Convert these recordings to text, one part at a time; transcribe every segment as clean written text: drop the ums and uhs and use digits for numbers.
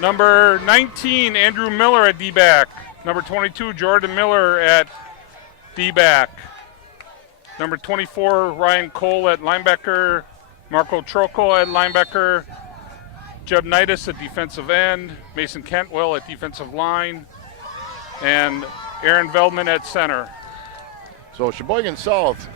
Number 19, Andrew Miller at D-back. Number 22, Jordan Miller at D-back. Number 24, Ryan Cole at linebacker. Marco Troco at linebacker. Jeb Nitis at defensive end. Mason Cantwell at defensive line. And Aaron Veldman at center. So Sheboygan South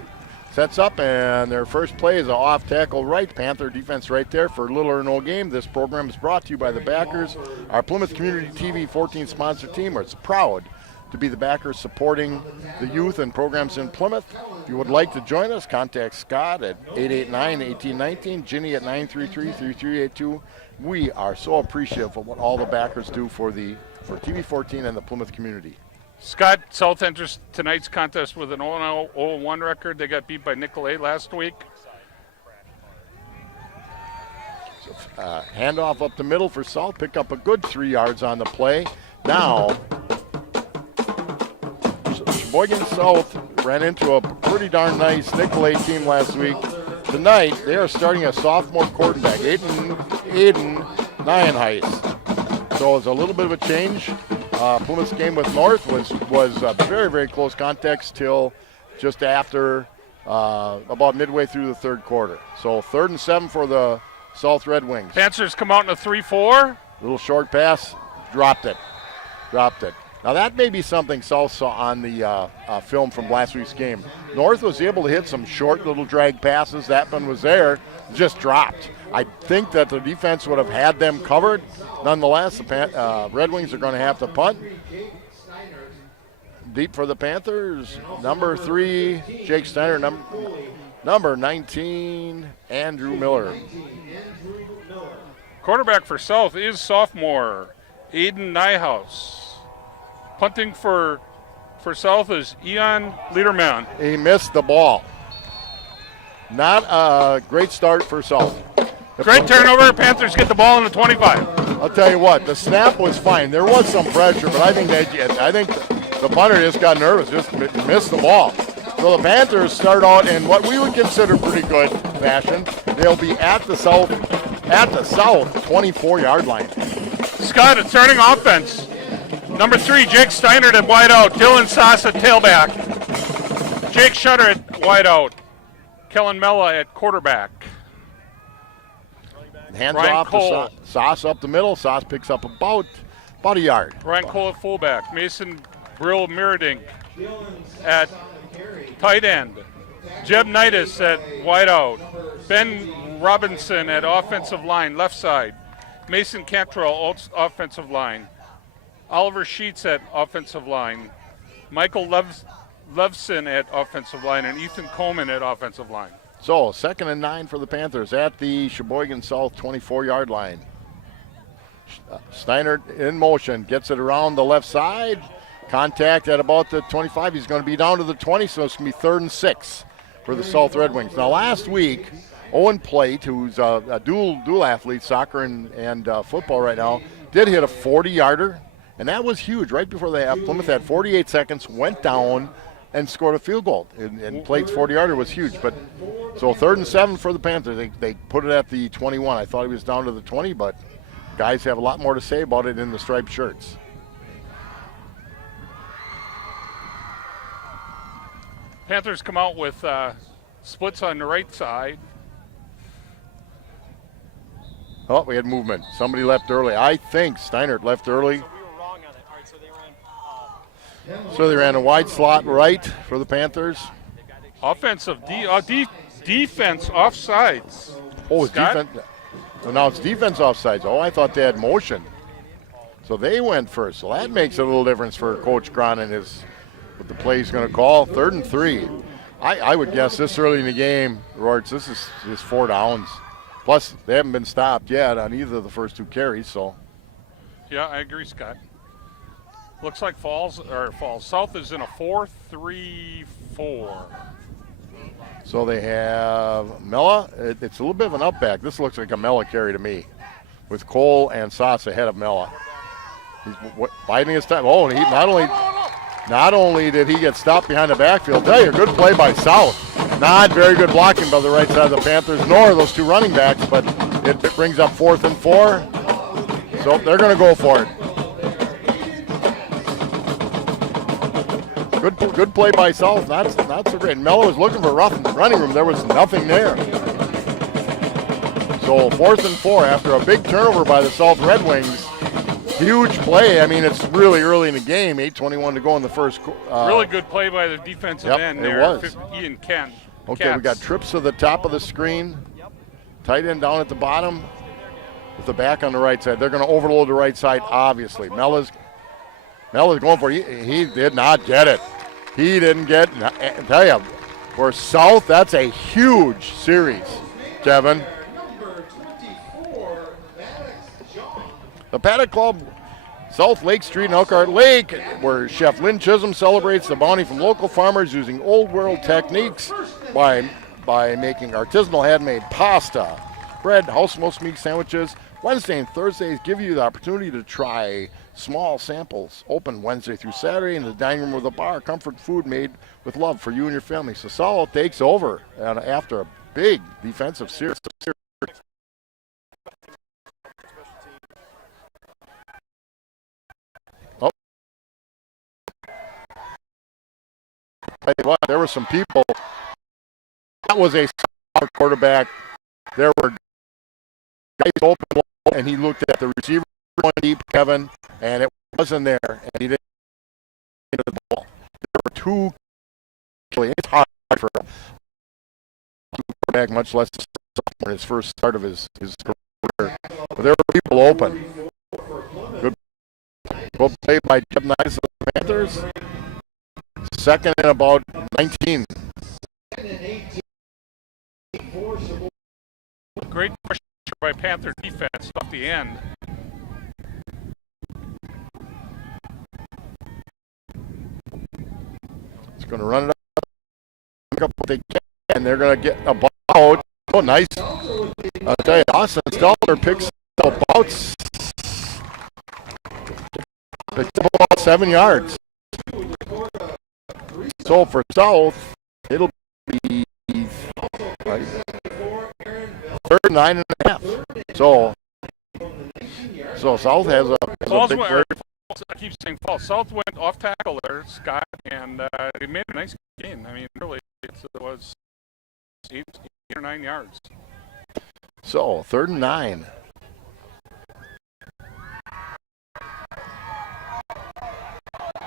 sets up, and their first play is an off tackle right. Panther defense right there for little or no game. This program is brought to you by the backers. Our Plymouth Community TV 14 sponsor team is proud to be the backers supporting the youth and programs in Plymouth. If you would like to join us, contact Scott at 889-1819, Ginny at 933-3382. We are so appreciative of what all the backers do for TV 14 and the Plymouth community. Scott, South enters tonight's contest with an 0-1 record. They got beat by Nicolay last week. So, handoff up the middle for South. Pick up a good 3 yards on the play. Now, Sheboygan South ran into a pretty darn nice Nicolay team last week. Tonight, they are starting a sophomore quarterback, Aiden Nienhuis. So it's a little bit of a change. Plymouth's game with North was a very, very close context till just after about midway through the third quarter. So 3rd and 7 for the South Redwings. Panthers come out in a 3-4. Little short pass, dropped it. Now that may be something South saw on the film from last week's game. North was able to hit some short little drag passes. That one was there, just dropped. I think that the defense would have had them covered. Nonetheless, the Red Wings are going to have to punt. Deep for the Panthers, number 3, Jake Steiner, number 19, Andrew Miller. Quarterback for South is sophomore, Aiden Nyhouse. Punting for South is Ian Liederman. He missed the ball. Not a great start for South. Great turnover. Panthers get the ball in the 25. I'll tell you what, the snap was fine. There was some pressure, but I think the punter just got nervous, just missed the ball. So the Panthers start out in what we would consider pretty good fashion. They'll be at the South 24-yard line. Scott at starting offense. Number 3, Jake Steiner at wideout. Dylan Sass at tailback. Jake Shutter at wideout. Kellen Mella at quarterback. Hands Ryan off Cole. to Sauce up the middle. Sauce picks up about a yard. Ryan Cole at fullback. Mason Brill Miradink at tight end. Jeb Nitis at wideout. Ben Robinson at offensive line, left side. Mason Cantrell, offensive line. Oliver Sheets at offensive line. Michael Levson at offensive line, and Ethan Coleman at offensive line. So 2nd and 9 for the Panthers at the Sheboygan South 24-yard line. Steiner in motion, gets it around the left side. Contact at about the 25. He's going to be down to the 20, so it's going to be 3rd and 6 for the South Red Wings. Now last week, Owen Plate, who's a dual athlete, soccer and football right now, did hit a 40-yarder, and that was huge. Right before the half, Plymouth had 48 seconds, went down, and scored a field goal. And Plate's 40-yarder was huge. But so 3rd and 7 for the Panthers. They put it at the 21. I thought he was down to the 20, but guys have a lot more to say about it in the striped shirts. Panthers come out with splits on the right side. Oh, we had movement. Somebody left early. I think Steiner left early. So we were wrong on it. All right, So they ran a wide slot right for the Panthers. Offensive defense offsides. Oh, it's defense. So now it's defense offsides. Oh, I thought they had motion. So they went first. So that makes a little difference for Coach Cron and what the play he's going to call. 3rd and 3. I would guess this early in the game, Roarts, this is 4 downs. Plus, they haven't been stopped yet on either of the first 2 carries. So. Yeah, I agree, Scott. Looks like Falls South is in a 4-3-4. So they have Mella. It's a little bit of an up back. This looks like a Mella carry to me, with Cole and Sauce ahead of Mella. He's biding his time. Oh, and he not only did he get stopped behind the backfield, tell you, good play by South. Not very good blocking by the right side of the Panthers, nor those 2 running backs, but it brings up 4th and 4. So they're going to go for it. Good play by South. Not so great. Mello was looking for running room. There was nothing there. So 4th and 4 after a big turnover by the South Redwings. Huge play. I mean, it's really early in the game. 8:21 to go in the first. Really good play by the defensive end there. It was. Ian Kent. Okay, Katz. we got trips to the top of the screen. Tight end down at the bottom with the back on the right side. They're going to overload the right side, obviously. Mella's going for it. He did not get it. He didn't get it. I tell you, for South, that's a huge series, Kevin. The Paddock Club, South Lake Street in Elkhart Lake, where Chef Lynn Chisholm celebrates the bounty from local farmers using old world techniques by making artisanal handmade pasta, bread, house smoked meat sandwiches. Wednesday and Thursdays give you the opportunity to try small samples. Open Wednesday through Saturday in the dining room of the bar. Comfort food made with love for you and your family. So South takes over after a big defensive series. Tell you what, there were some people. That was a quarterback. There were guys open, and he looked at the receiver going deep, Kevin, and it wasn't there, and he didn't get the ball. There were two. It's hard for a quarterback, much less in his first start of his career. But there were people open. Good play by Jeb Nice of the Panthers. Second and about 19. Great pressure by Panther defense off the end. It's going to run it up. Pick up what they can, and they're going to get a ball out. Oh, nice. I'll tell you, Austin Steller picks up about 7 yards. So for South, it'll be 3rd and 9.5. So South has a big break. I keep saying false. South went off tackle there, Scott, and they made a nice gain. I mean, really, it was 8 or 9 yards. So 3rd and 9.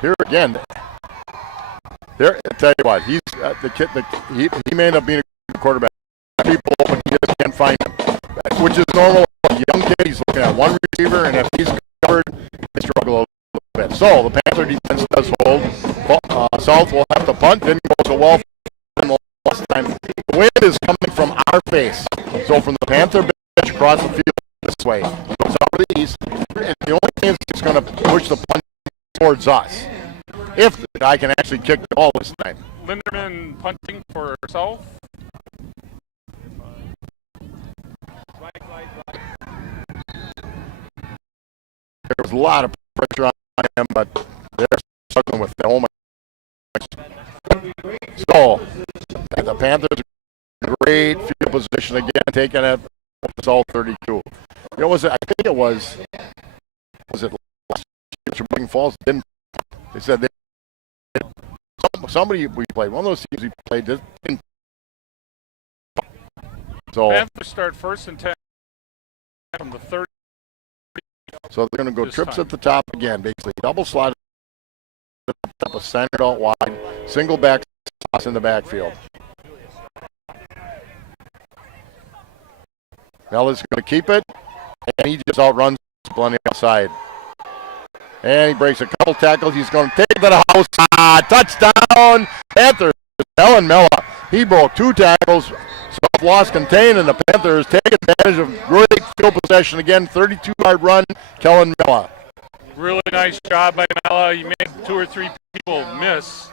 Here again. There, I tell you what, he's the kid. He may end up being a quarterback. People open, he just can't find him, which is normal. A young kid, he's looking at one receiver, and if he's covered, they struggle a little bit. So the Panther defense does hold. South will have to punt. Didn't go so well last time. The wind is coming from our face. So from the Panther bench across the field this way, it goes out to the east. And the only thing is it's going to push the punt towards us. If the guy can actually kick the ball this time. Linderman punting for South. There was a lot of pressure on him, but they're struggling with the home. So the Panthers great field position again, taking it South 32. You know, I think it was it Sheboygan Falls didn't. They said somebody we played, one of those teams we played didn't. So Panthers start 1st and 10 from the 30. So they're going to go trips at the top again, basically double slot, a centered out wide, single back toss in the backfield. Mella's going to keep it, and he just outruns Blundy outside. And he breaks a couple tackles. He's going to take it to the house. Touchdown, Panthers. Kellen Mella. He broke 2 tackles. South lost contain, and the Panthers take advantage of great field possession again. 32-yard run, Kellen Mella. Really nice job by Mella. He made 2 or 3 people miss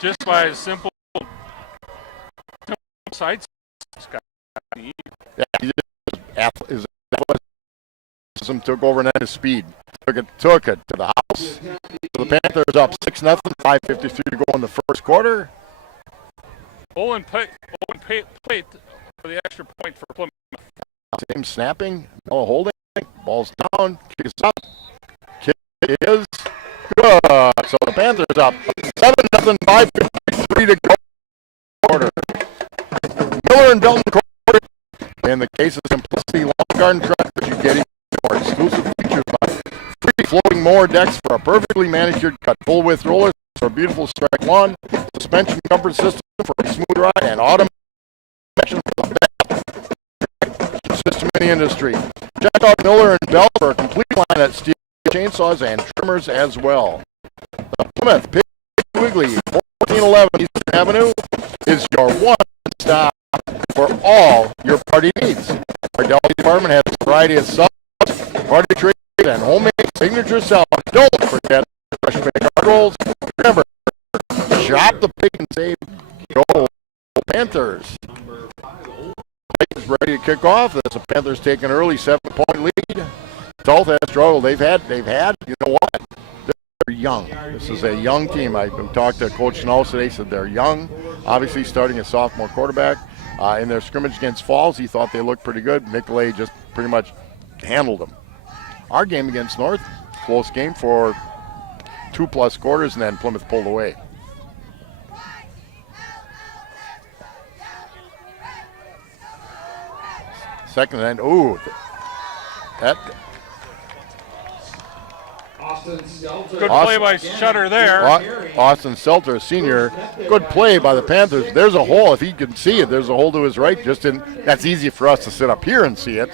just by a simple side. Yeah, his athleticism took over and then his speed. Took it to the house. So the Panthers up 6-0, 5:53 to go in the first quarter. Owen Pate for the extra point for Plymouth. Same snapping, no holding. Ball's down, kick is up. Kick is good. So the Panthers up 7-0, 5:53 to go. Quarter. Miller and Belton quarter. In the case of Simplicity Lawn Garden Tractors, you get more exclusive features like free floating mower decks for a perfectly manicured cut, full width rollers for a beautiful strike lawn, suspension comfort system for a smooth ride, and automation for the best system in the industry. Check out Miller and Bell for a complete line of steel chainsaws and trimmers as well. The Plymouth Pig Wiggly, 1411 Eastern Avenue, is your one-stop for all your party needs. Our deli department has a variety of subs, party treats, and homemade signature salads. Don't forget fresh baked hard rolls. Remember, shop the pig and save. Go Panthers. Is ready to kick off. The Panthers take an early 7-point lead. South has struggled. They've had. You know what? They're young. This is a young team. I talked to Coach Schnauz today. Said they're young. Obviously, starting a sophomore quarterback. In their scrimmage against Falls, he thought they looked pretty good. Nicolay just pretty much handled them. Our game against North, close game for 2+ quarters, and then Plymouth pulled away. Second and ooh, that good play by Shutter there. Austin Selter, senior, good play by the Panthers. There's a hole. If he can see it, there's a hole to his right. That's easy for us to sit up here and see it,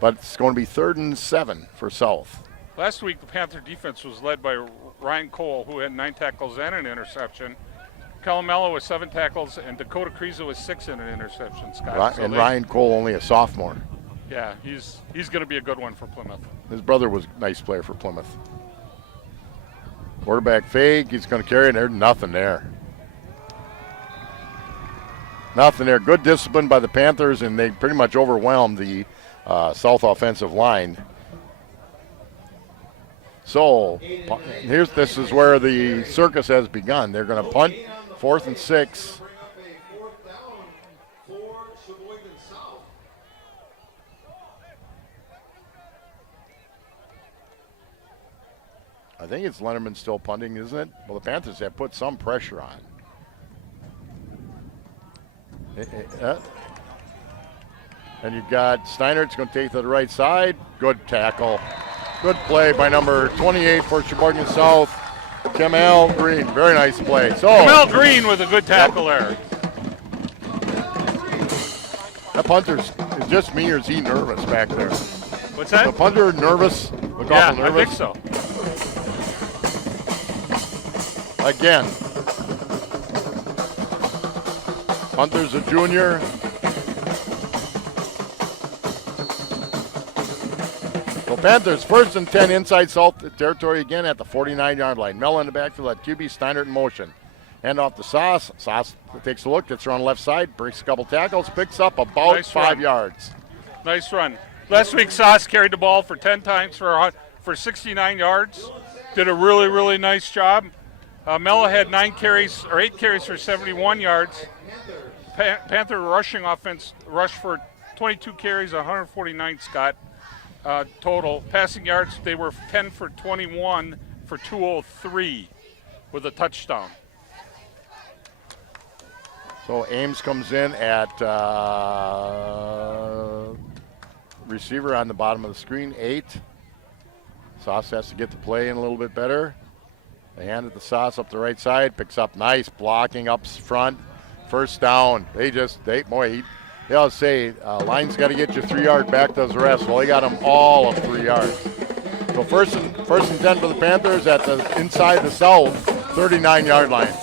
but it's going to be 3rd and 7 for South. Last week, the Panther defense was led by Ryan Cole, who had 9 tackles and an interception. Calamello with 7 tackles, and Dakota Kriza with 6 and an interception, Scott. Ryan Cole, only a sophomore. Yeah, he's going to be a good one for Plymouth. His brother was a nice player for Plymouth. Quarterback fake, he's going to carry it. There's nothing there. Nothing there. Good discipline by the Panthers, and they pretty much overwhelmed the South offensive line. So this is where the circus has begun. They're going to punt, 4th and 6. I think it's Leonardman still punting, isn't it? Well, the Panthers have put some pressure on. And you've got Steinert's going to take to the right side. Good tackle. Good play by number 28 for Sheboygan South, Kamel Green. Very nice play. So Kamel Green with a good tackle there. That punter's is just me, or is he nervous back there? What's that? The punter nervous? Look awful nervous. I think so. Again. Punter's a junior. So Panthers 1st and 10 inside South territory again at the 49-yard line. Mel in the backfield at QB, Steinert in motion. Hand off to Sauce. Sauce takes a look, gets around the left side, breaks a couple tackles, picks up about nice 5 run. yards. Nice run. Last week, Sauce carried the ball for 10 times for 69 yards. Did a really, really nice job. Mello had 8 carries for 71 yards. Panther rushing offense rushed for 22 carries, 149, Scott, total. Passing yards, they were 10 for 21 for 203 with a touchdown. So Ames comes in at receiver on the bottom of the screen, 8. Sauce has to get the play in a little bit better. They hand it to Sauce up the right side, picks up nice blocking up front. First down. They'll say line's got to get you 3 yards, back does the rest. Well, they got them all of 3 yards. So first and 10 for the Panthers at the inside the South 39-yard line.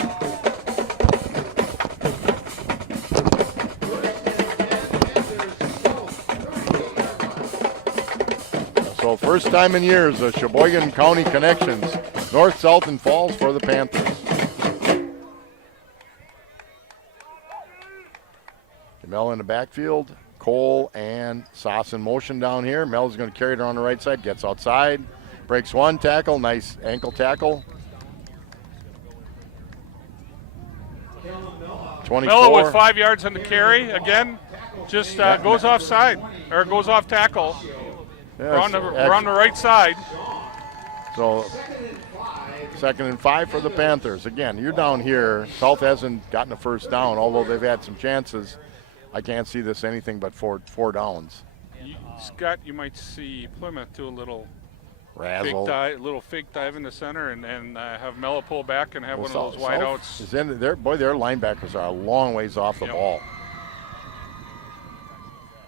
So first time in years, the Sheboygan County connections, North, South, and Falls for the Panthers. Mel in the backfield, Cole and Sauce in motion down here. Mel's going to carry it on the right side, gets outside, breaks one tackle, nice ankle tackle. 24. Mello with 5 yards on the carry again, just goes offside or goes off tackle. We're on the right side. So 2nd and 5 for the Panthers. Again, you're down here. South hasn't gotten a first down, although they've had some chances. I can't see this anything but four downs. Scott, you might see Plymouth do a little fake dive in the center and have Mello pull back and have one of those wideouts. Their linebackers are a long ways off the ball.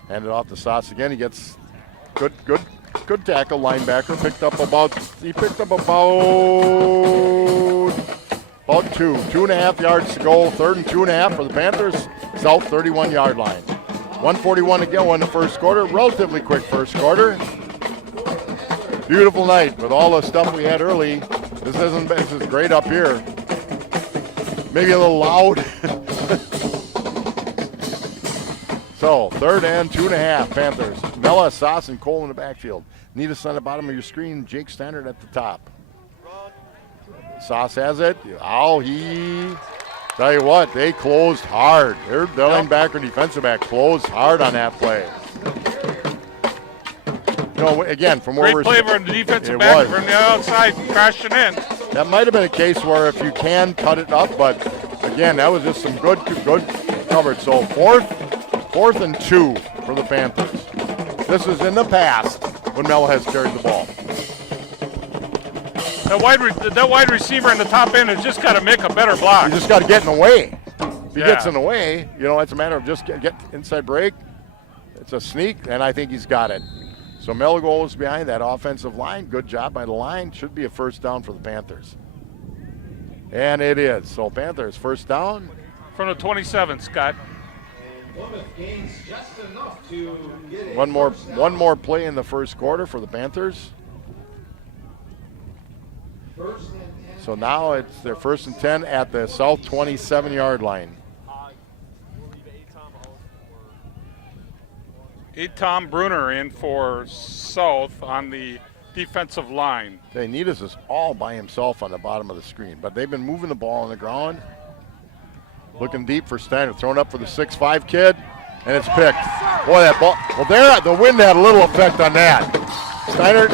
Hand it off to Sauce again. He gets good tackle. Linebacker picked up about 2.5 yards to go. 3rd and 2.5 for the Panthers. South 31-yard line. 1:41 to go in the first quarter. Relatively quick first quarter. Beautiful night with all the stuff we had early. This is great up here. Maybe a little loud. So 3rd and 2.5 Panthers. Mella, Sauce, and Cole in the backfield. Needus on the bottom of your screen. Jake Steinert at the top. Sauce has it. Tell you what, they closed hard. Their linebacker and defensive back closed hard on that play. Again, from where great play from the defensive back from the outside, crashing in. That might have been a case where if you can cut it up, but again, that was just some good coverage. So 4th and 2 for the Panthers. This is in the past when Mel has carried the ball. That wide receiver in the top end has just got to make a better block. You just got to get in the way. If he gets in the way, it's a matter of just get inside break. It's a sneak, and I think he's got it. So Mel goes behind that offensive line. Good job by the line. Should be a first down for the Panthers. And it is. So Panthers first down. From the 27, Scott. One more play in the first quarter for the Panthers. So now it's their 1st and 10 at the South 27-yard line. Tom Bruner in for South on the defensive line. Needus is all by himself on the bottom of the screen, but they've been moving the ball on the ground. Looking deep for Steiner, thrown up for the 6'5" kid, and it's picked. Boy, that ball, the wind had a little effect on that. Steiner,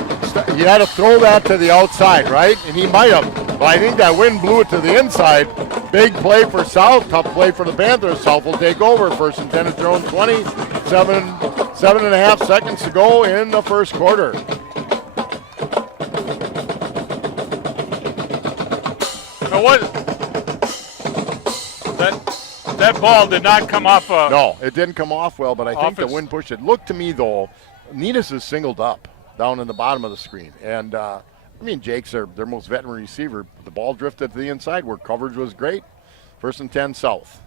you had to throw that to the outside, right? And he might have, but I think that wind blew it to the inside. Big play for South, tough play for the Panthers. South will take over. 1st and 10 at their own 20. 7.5 seconds to go in the first quarter. Now what? That ball did not come off. No, it didn't come off well, but I think the wind pushed it. Look to me though, Needus is singled up down in the bottom of the screen, and Jake's their most veteran receiver. The ball drifted to the inside where coverage was great. 1st and 10 South.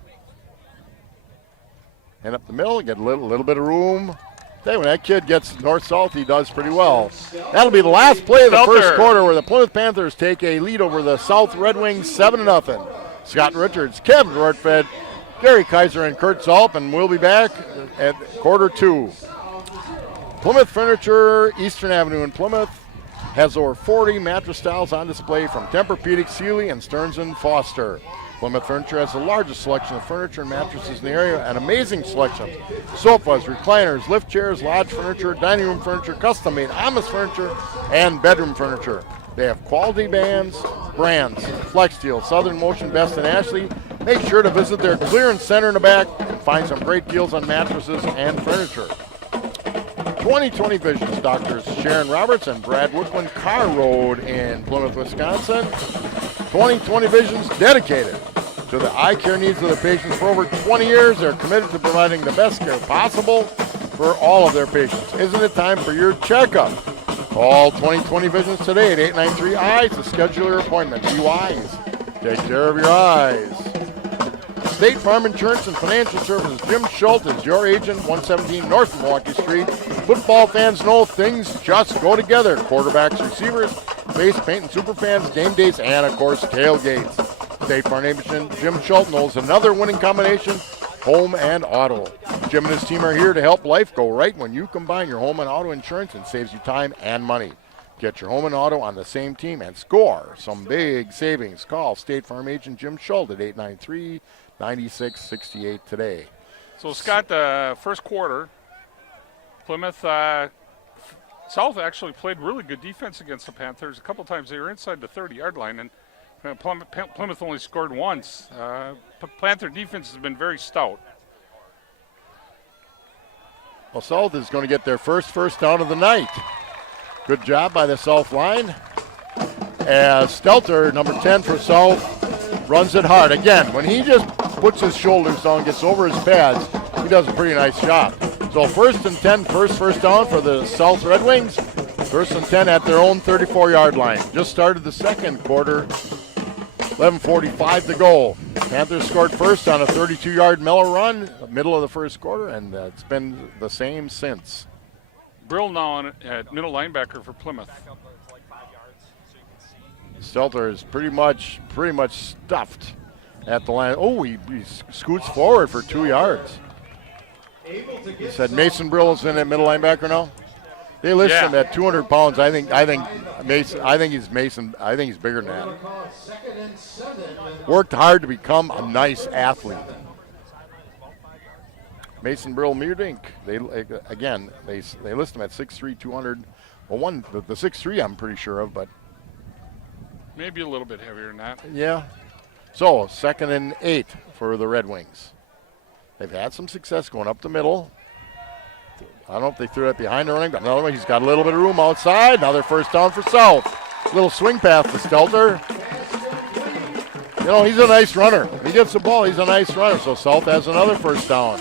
And up the middle, get a little bit of room. When that kid gets north-south, he does pretty well. That'll be the last play of the first quarter where the Plymouth Panthers take a lead over the South Redwings 7-0. Scott Richards, Kevin Rortfed, Gary Kaiser, and Kurt Zalp, we'll be back at quarter 2. Plymouth Furniture, Eastern Avenue in Plymouth, has over 40 mattress styles on display from Tempur-Pedic, Sealy, and Stearns & Foster. Plymouth Furniture has the largest selection of furniture and mattresses in the area, an amazing selection of sofas, recliners, lift chairs, lodge furniture, dining room furniture, custom-made Amos furniture, and bedroom furniture. They have quality brands, Flex Steel, Southern Motion, Best in Ashley. Make sure to visit their clearance center in the back and find some great deals on mattresses and furniture. 20/20 Visions, Doctors Sharon Roberts and Brad Woodland, Carr Road in Plymouth, Wisconsin. 20/20 Visions, dedicated to the eye care needs of the patients for over 20 years. They're committed to providing the best care possible for all of their patients. Isn't it time for your checkup? Call 20/20 Visions today at 893-EYES to schedule your appointment. Be wise. Take care of your eyes. State Farm Insurance and Financial Services. Jim Schultz is your agent, 117 North Milwaukee Street. Football fans know things just go together. Quarterbacks, receivers, base paint and superfans, game days, and of course tailgates. State Farm agent Jim Schultz knows another winning combination, home and auto. Jim and his team are here to help life go right when you combine your home and auto insurance, and saves you time and money. Get your home and auto on the same team and score some big savings. Call State Farm agent Jim Schultz at 893-9668 today. So Scott, the first quarter, Plymouth South actually played really good defense against the Panthers. A couple times they were inside the 30-yard line, and Plymouth only scored once. Panther defense has been very stout. Well, South is going to get their first down of the night. Good job by the South line. As Stelter, number 10 for South, runs it hard. Again, when he just puts his shoulders down, gets over his pads, he does a pretty nice job. So 1st and 10, first down for the South Red Wings. 1st and 10 at their own 34-yard line. Just started the second quarter. 11:45 to go. Panthers scored first on a 32-yard Miller run, middle of the first quarter, and it's been the same since. Brill now at middle linebacker for Plymouth. Stelter is pretty much stuffed at the line. Oh, he scoots forward for 2 yards. He said Mason Brill is in at middle linebacker now. They list him at 200 pounds. I think he's bigger than that. Worked hard to become a nice athlete. Mason Brill Meerdink. They list him at 6'3", 200. Well, the 6'3" I'm pretty sure of, but maybe a little bit heavier than that. Yeah. So 2nd and 8 for the Red Wings. They've had some success going up the middle. I don't know if they threw it behind the running back. No, he's got a little bit of room outside. Another first down for South. Little swing pass to Stelter. You know, he's a nice runner. He gets the ball, he's a nice runner. So South has another first down.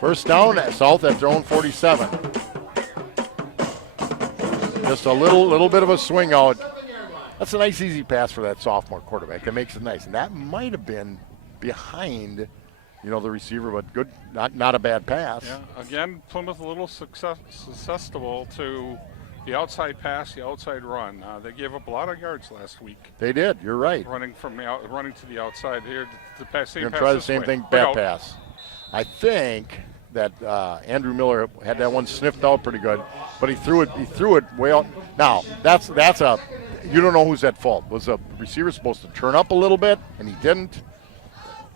First down at South at their own 47. Just a little bit of a swing out. That's a nice easy pass for that sophomore quarterback. That makes it nice. And that might have been behind, the receiver, but good, not a bad pass. Yeah, again, Plymouth a little susceptible to the outside pass, the outside run. They gave up a lot of yards last week. They did. You're right. Running to the outside here. The pass. You're gonna try the same thing. Bad pass. I think that Andrew Miller had that one sniffed out pretty good, but he threw it way out. Now that's you don't know who's at fault. Was the receiver supposed to turn up a little bit and he didn't?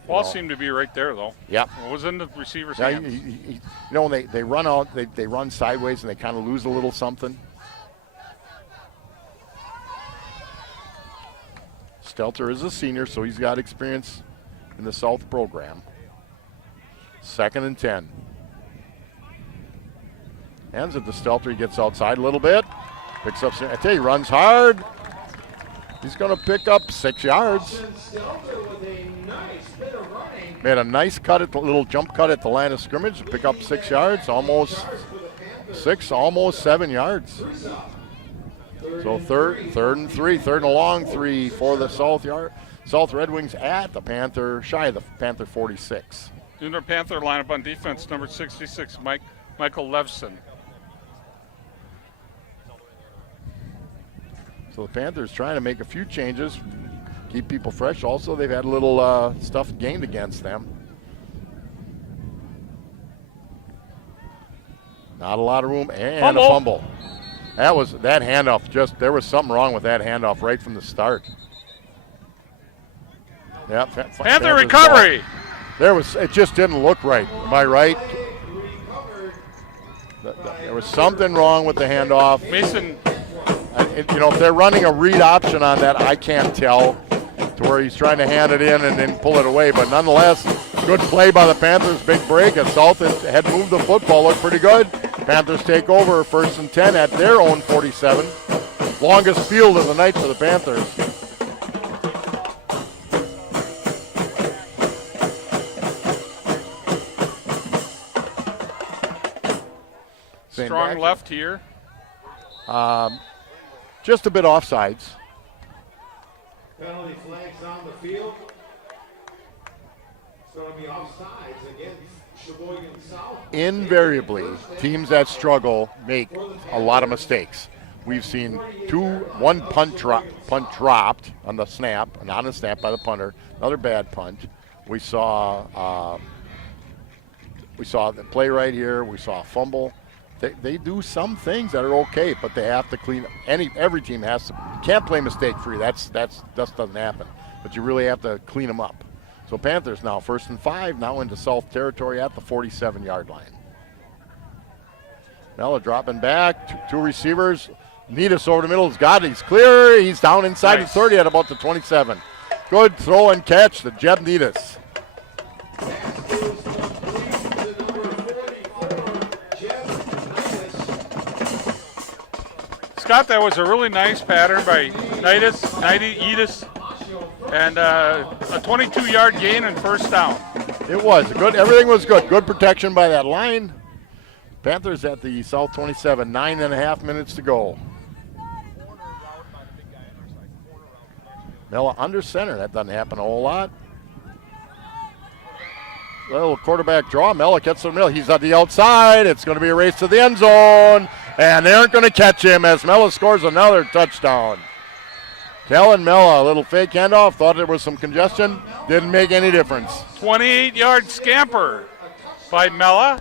Ball seemed to be right there, though. Yep. It was in the receiver's hands. When they run out, they run sideways and they kind of lose a little something. Stelter is a senior, so he's got experience in the South program. 2nd and 10. Hands it to Stelter. He gets outside a little bit. Picks up. I tell you, he runs hard. He's going to pick up 6 yards. Made a nice cut at the little jump cut at the line of scrimmage to pick up 6 yards, almost 7 yards. So third and 3, 3rd and a long 3 for the South Red Wings at the Panther, shy of the Panther 46. In their Panther lineup on defense, number 66, Michael Levson. So the Panthers trying to make a few changes, keep people fresh. Also, they've had a little stuff gained against them. Not a lot of room, and a fumble. That handoff, there was something wrong with that handoff right from the start. Yeah, Panther recovery. It just didn't look right. Am I right? There was something wrong with the handoff. Mason. If they're running a read option on that, I can't tell, to where he's trying to hand it in and then pull it away. But nonetheless, good play by the Panthers. Big break. As South had moved the football, looked pretty good. Panthers take over 1st and 10 at their own 47. Longest field of the night for the Panthers. Strong left here. Just a bit offsides. Penalty flags on the field. It's going to be offsides against Sheboygan South. Invariably, teams that struggle make a lot of mistakes. We've seen one punt dropped on the snap, not on the snap by the punter, another bad punt. We saw the play right here. We saw a fumble. They do some things that are okay, but they have to clean. Every team has to. You can't play mistake free. That doesn't happen. But you really have to clean them up. So Panthers now 1st and 5, now into South territory at the 47-yard line. Mella dropping back, two receivers. Needus over the middle has got it. He's clear. He's down inside the 30 at about the 27. Good throw and catch to Jeb Needus. Scott, that was a really nice pattern by Edis, and a 22-yard gain and first down. It was good. Everything was good. Good protection by that line. Panthers at the South 27, 9.5 minutes to go. Mella under center. That doesn't happen a whole lot. Little quarterback draw. Mella gets to the middle. He's at the outside. It's going to be a race to the end zone. And they aren't going to catch him as Mella scores another touchdown. Kellen Mella, a little fake handoff. Thought there was some congestion. Didn't make any difference. 28-yard scamper by Mella.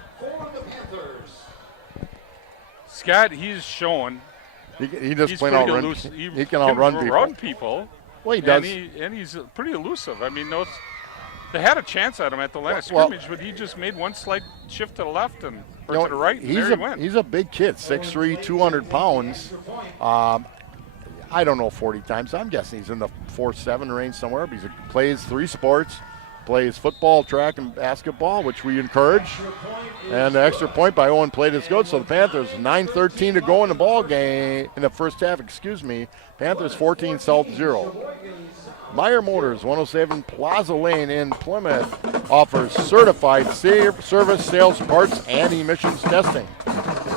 Scott, he's showing. He just He's plain pretty outrun. elusive. He can outrun people. Run people. Well, he does. And he's pretty elusive. I mean, they had a chance at him at the line of scrimmage, but he just made one slight shift to the left or to the right, and there he went. He's a big kid, 6'3", 200 pounds. I don't know 40 times. I'm guessing he's in the 4'7" range somewhere. But he plays 3 sports, plays football, track, and basketball, which we encourage. And the extra point by Owen played is good. So the Panthers, 9:13 to go in the ball game, in the first half, Panthers 14, South 0. Meyer Motors, 107 Plaza Lane in Plymouth, offers certified service, sales, parts, and emissions testing.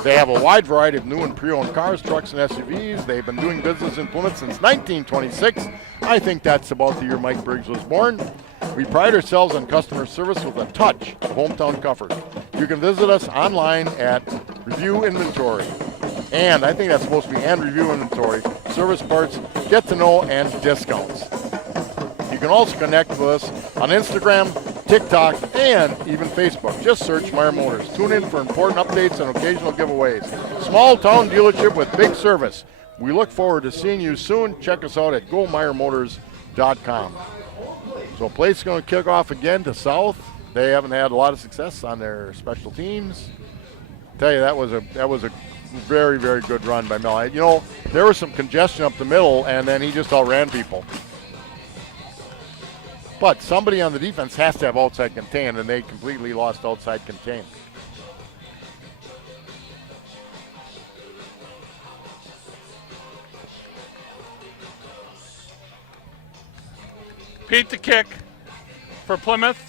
They have a wide variety of new and pre-owned cars, trucks, and SUVs. They've been doing business in Plymouth since 1926. I think that's about the year Mike Briggs was born. We pride ourselves on customer service with a touch of hometown comfort. You can visit us online at Review Inventory. And I think that's supposed to be and Review Inventory, service parts, get to know, and discounts. You can also connect with us on Instagram, TikTok, and even Facebook. Just search Meyer Motors. Tune in for important updates and occasional giveaways. Small town dealership with big service. We look forward to seeing you soon. Check us out at GoMeyerMotors.com. So Plate's going to kick off again to South. They haven't had a lot of success on their special teams. I tell you, that was a very, very good run by Mel. You know, there was some congestion up the middle, and then he just outran people. But somebody on the defense has to have outside contain, and they completely lost outside contain. Pete the kick for Plymouth.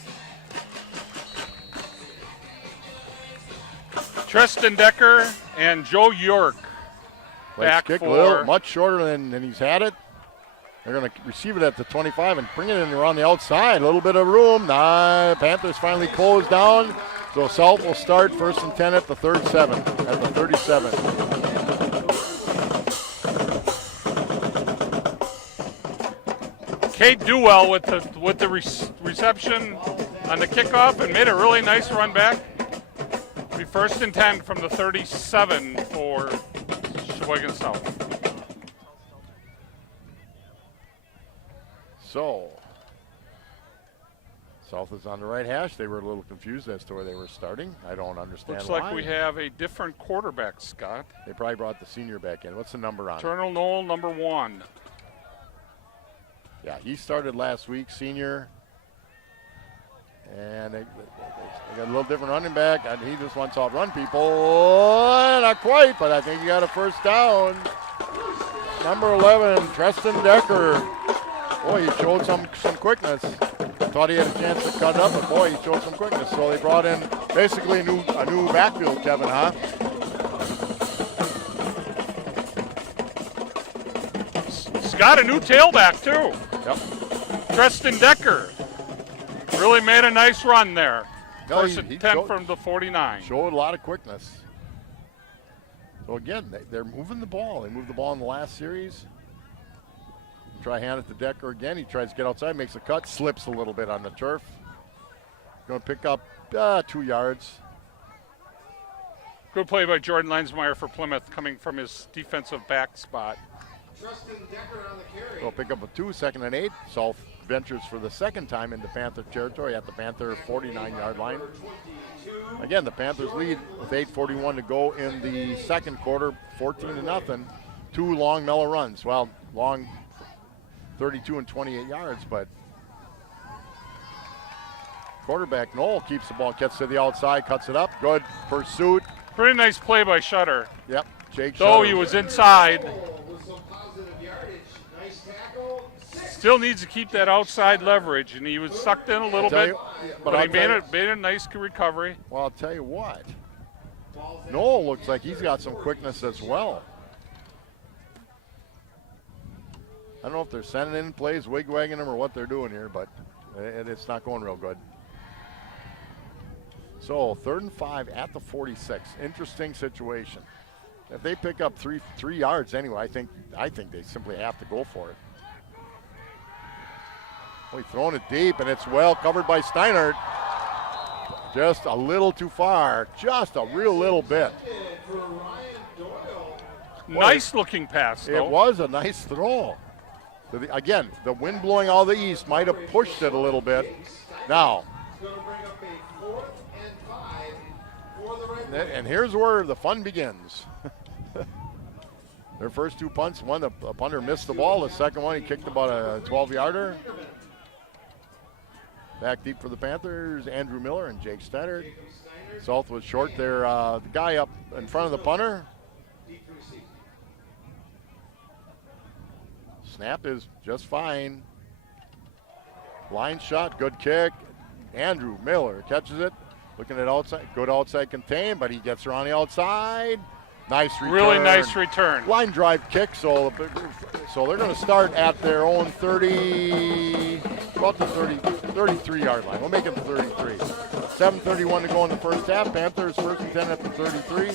Tristan Decker and Joe York back kick for a little much shorter than he's had it. They're going to receive it at the 25 and bring it in around the outside. A little bit of room. Panthers finally closed down. So South will start 1st and 10 at the 37, at the 37. Kate Duell with the reception on the kickoff and made a really nice run back. Be 1st and 10 from the 37 for Sheboygan South. So, South is on the right hash. They were a little confused as to where they were starting. I don't understand Looks why. like we have a different quarterback, Scott. They probably brought the senior back in. What's the number on it? Eternal Knoll, number 1. Yeah, he started last week, senior. And they got a little different running back, and he just wants to outrun people. Not quite, but I think he got a first down. Number 11, Tristan Decker. Boy, he showed some quickness. Thought he had a chance to cut up, but boy, he showed some quickness. So they brought in basically a new backfield, Kevin, huh? Got a new tailback too. Yep. Tristan Decker really made a nice run there. No, 1st and 10 from the 49. Showed a lot of quickness. So again, they're moving the ball. They moved the ball in the last series. Try hand it to Decker again. He tries to get outside, makes a cut, slips a little bit on the turf. Going to pick up 2 yards. Good play by Jordan Lensmeyer for Plymouth coming from his defensive back spot. They'll pick up a 2, 2nd and 8. South ventures for the second time into Panther territory at the Panther 49-yard line. Again, the Panthers lead with 8:41 to go in the second quarter, 14-0. 2 long mellow runs. Well, long 32 and 28 yards, but quarterback Knoll keeps the ball, gets to the outside, cuts it up. Good pursuit. Pretty nice play by Shutter. Yep, Jake Though Shutter. he was inside, still needs to keep that outside leverage, and he was sucked in a little bit, but he made a nice recovery. Well, I'll tell you what. Knoll looks like he's got some quickness as well. I don't know if they're sending in plays, wig-wagging him, or what they're doing here, but it's not going real good. So 3rd and 5 at the 46. Interesting situation. If they pick up three yards anyway, I think they simply have to go for it. Well, he's throwing it deep, and it's well covered by Steinert. Just a little too far, just a real little bit. Nice looking pass, though. It was a nice throw. Again, the wind blowing all the east might have pushed it a little bit. Now, and here's where the fun begins. Their first 2 punts, one the punter missed the ball. The second one, he kicked about a 12-yarder. Back deep for the Panthers, Andrew Miller and Jake Stetter. South was short there. The guy up in front of the punter. Snap is just fine. Line shot, good kick. Andrew Miller catches it. Looking at outside, good outside contain, but he gets around the outside. Nice return. Really nice return. Line drive kick, so they're going to start at their own 30, about the 33-yard line. We'll make it the 33. 7:31 to go in the first half. Panthers 1st and 10 at the 33.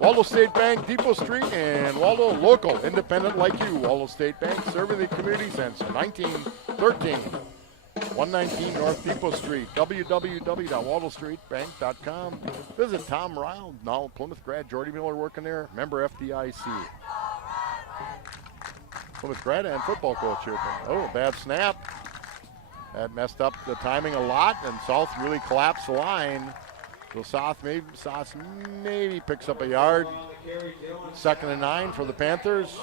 Waldo State Bank, Depot Street, and Waldo Local, independent like you. Waldo State Bank, serving the community since 1913. 119 North Depot Street, www.waldostreetbank.com. Visit Tom Ryle, now Plymouth grad, Jordy Miller working there, member FDIC. Plymouth grad and football coach here. Oh, bad snap. That messed up the timing a lot, and South really collapsed the line. So South maybe picks up a yard. 2nd and 9 for the Panthers.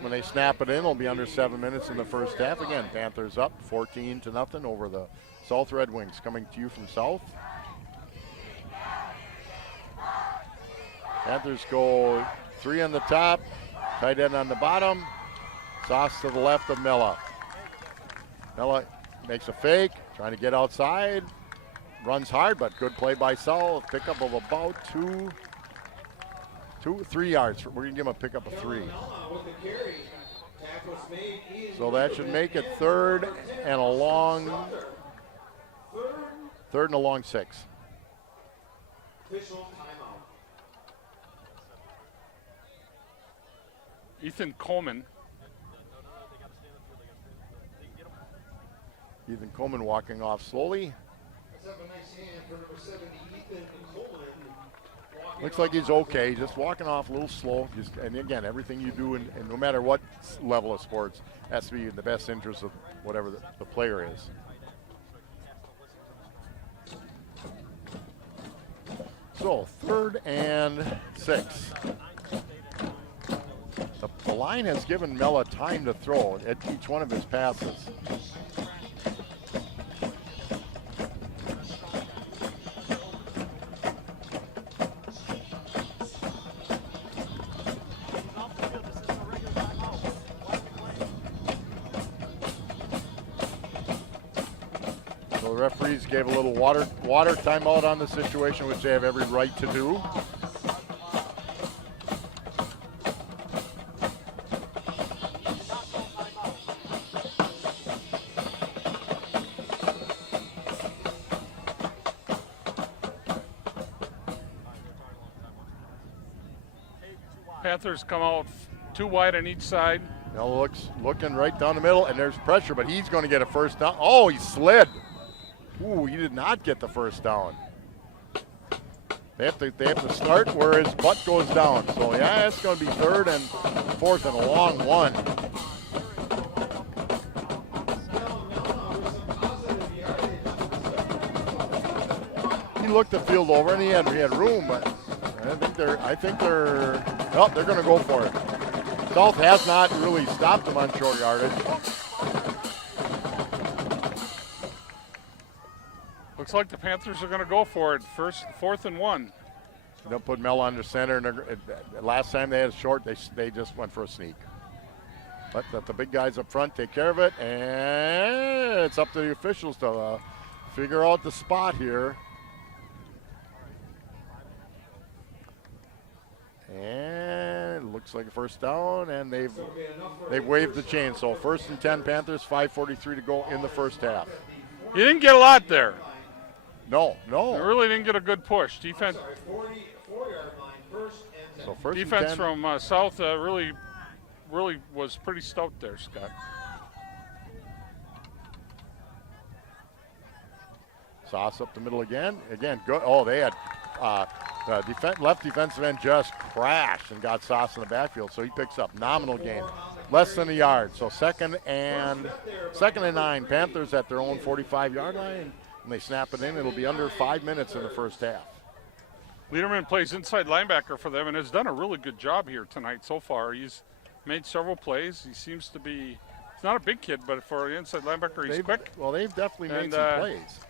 When they snap it in, it'll be under 7 minutes in the first half. Again, Panthers up 14-0 over the South Redwings. Coming to you from South. Panthers go 3 on the top, tight end on the bottom. Sauce to the left of Mella. Mella makes a fake, trying to get outside. Runs hard, but good play by South. Pickup of about 3 yards. We're going to give him a pickup of 3. So that should make it 3rd and a long 6. Ethan Coleman walking off slowly. Looks like he's okay. Just walking off a little slow. And again, everything you do, and no matter what level of sports, has to be in the best interest of whatever the player is. So 3rd and 6. The line has given Mella time to throw at each one of his passes. So the referees gave a little water timeout on the situation, which they have every right to do. Panthers come out 2 wide on each side. Looking right down the middle, and there's pressure, but he's going to get a first down. Oh, he slid. Ooh, he did not get the first down. They have to start where his butt goes down. So yeah, it's going to be 3rd and 4th and a long one. He looked the field over and he had room, but I think they're going to go for it. South has not really stopped them on short yardage. Looks like the Panthers are going to go for it. 4th and 1. They'll put Mel under center, and last time they had a short, they just went for a sneak. Let the big guys up front take care of it, and it's up to the officials to figure out the spot here. And it looks like a first down, and they've waved the chain. So 1st and 10 Panthers, 5:43 to go in the first half. You didn't get a lot there. No. You really didn't get a good push. Defense. 4-yard line, 1st and 10. So first Defense and 10. from South really was pretty stout there, Scott. Sauce up the middle again. Again, good. Oh, they had left defensive end just crashed and got Sauce in the backfield, so he picks up nominal gain, less than a yard. So second and 9. Panthers at their own 45-yard line, and they snap it in. It'll be under 5 minutes in the first half. Liederman plays inside linebacker for them and has done a really good job here tonight so far. He's made several plays. He seems to be, he's not a big kid, but for an inside linebacker, he's quick. Well, they've definitely made And, some plays.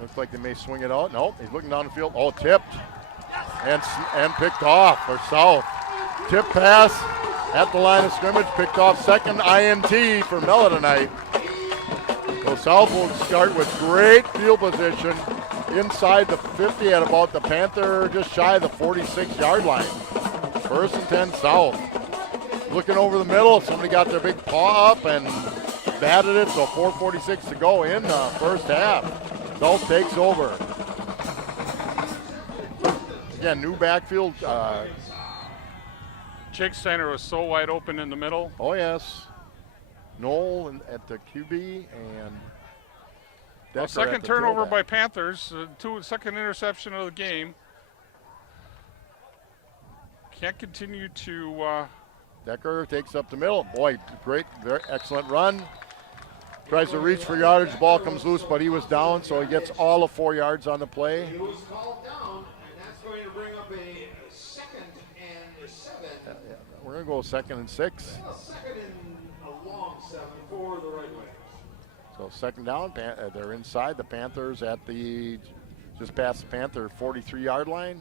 Looks like they may swing it out. Nope, he's looking down the field. Oh, tipped and picked off for South. Tip pass at the line of scrimmage, picked off. Second INT for Mella tonight. So South will start with great field position inside the 50 at about the Panther, just shy of the 46-yard line. 1st and 10 South. Looking over the middle, somebody got their big paw up and batted it, so 4:46 to go in the first half. South takes over. Again, new backfield. Jake Steiner was so wide open in the middle. Oh, yes. Knoll at the QB and Decker Second at the turnover tailback. by Panthers. Second interception of the game. Can't continue to. Decker takes up the middle. Boy, great, very excellent run. Tries to reach for yardage. Ball comes loose, but he was down, so he gets all of 4 yards on the play. He was called down, and that's going to bring up a 2nd and 7. We're going to go 2nd and 6. A 2nd and a long 7 for the Red Wings. So 2nd down, they're inside. The Panthers at just past the Panther 43-yard line.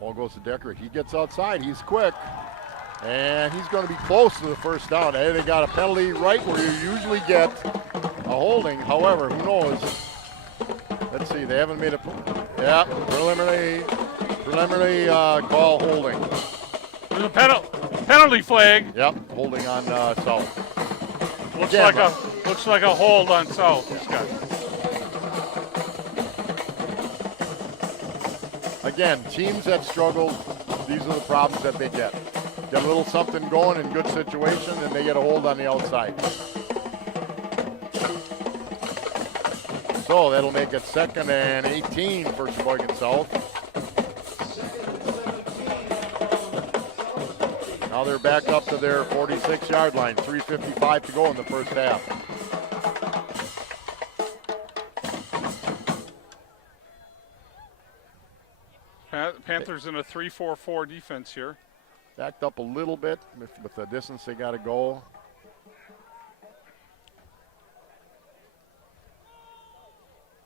Ball goes to Decker. He gets outside. He's quick. And he's going to be close to the first down. Hey, they got a penalty right where you usually get a holding. However, who knows? Let's see. They haven't made a preliminary call holding. There's a penalty flag. Yep, holding on South. Looks like a hold on South, Scott. Again, teams that struggle, these are the problems that they get. Get a little something going in good situation, and they get a hold on the outside. So that'll make it 2nd and 18 for Sheboygan South. Now they're back up to their 46-yard line. 3:55 to go in the first half. Panthers in a 3-4-4 defense here. Backed up a little bit with the distance they got to go.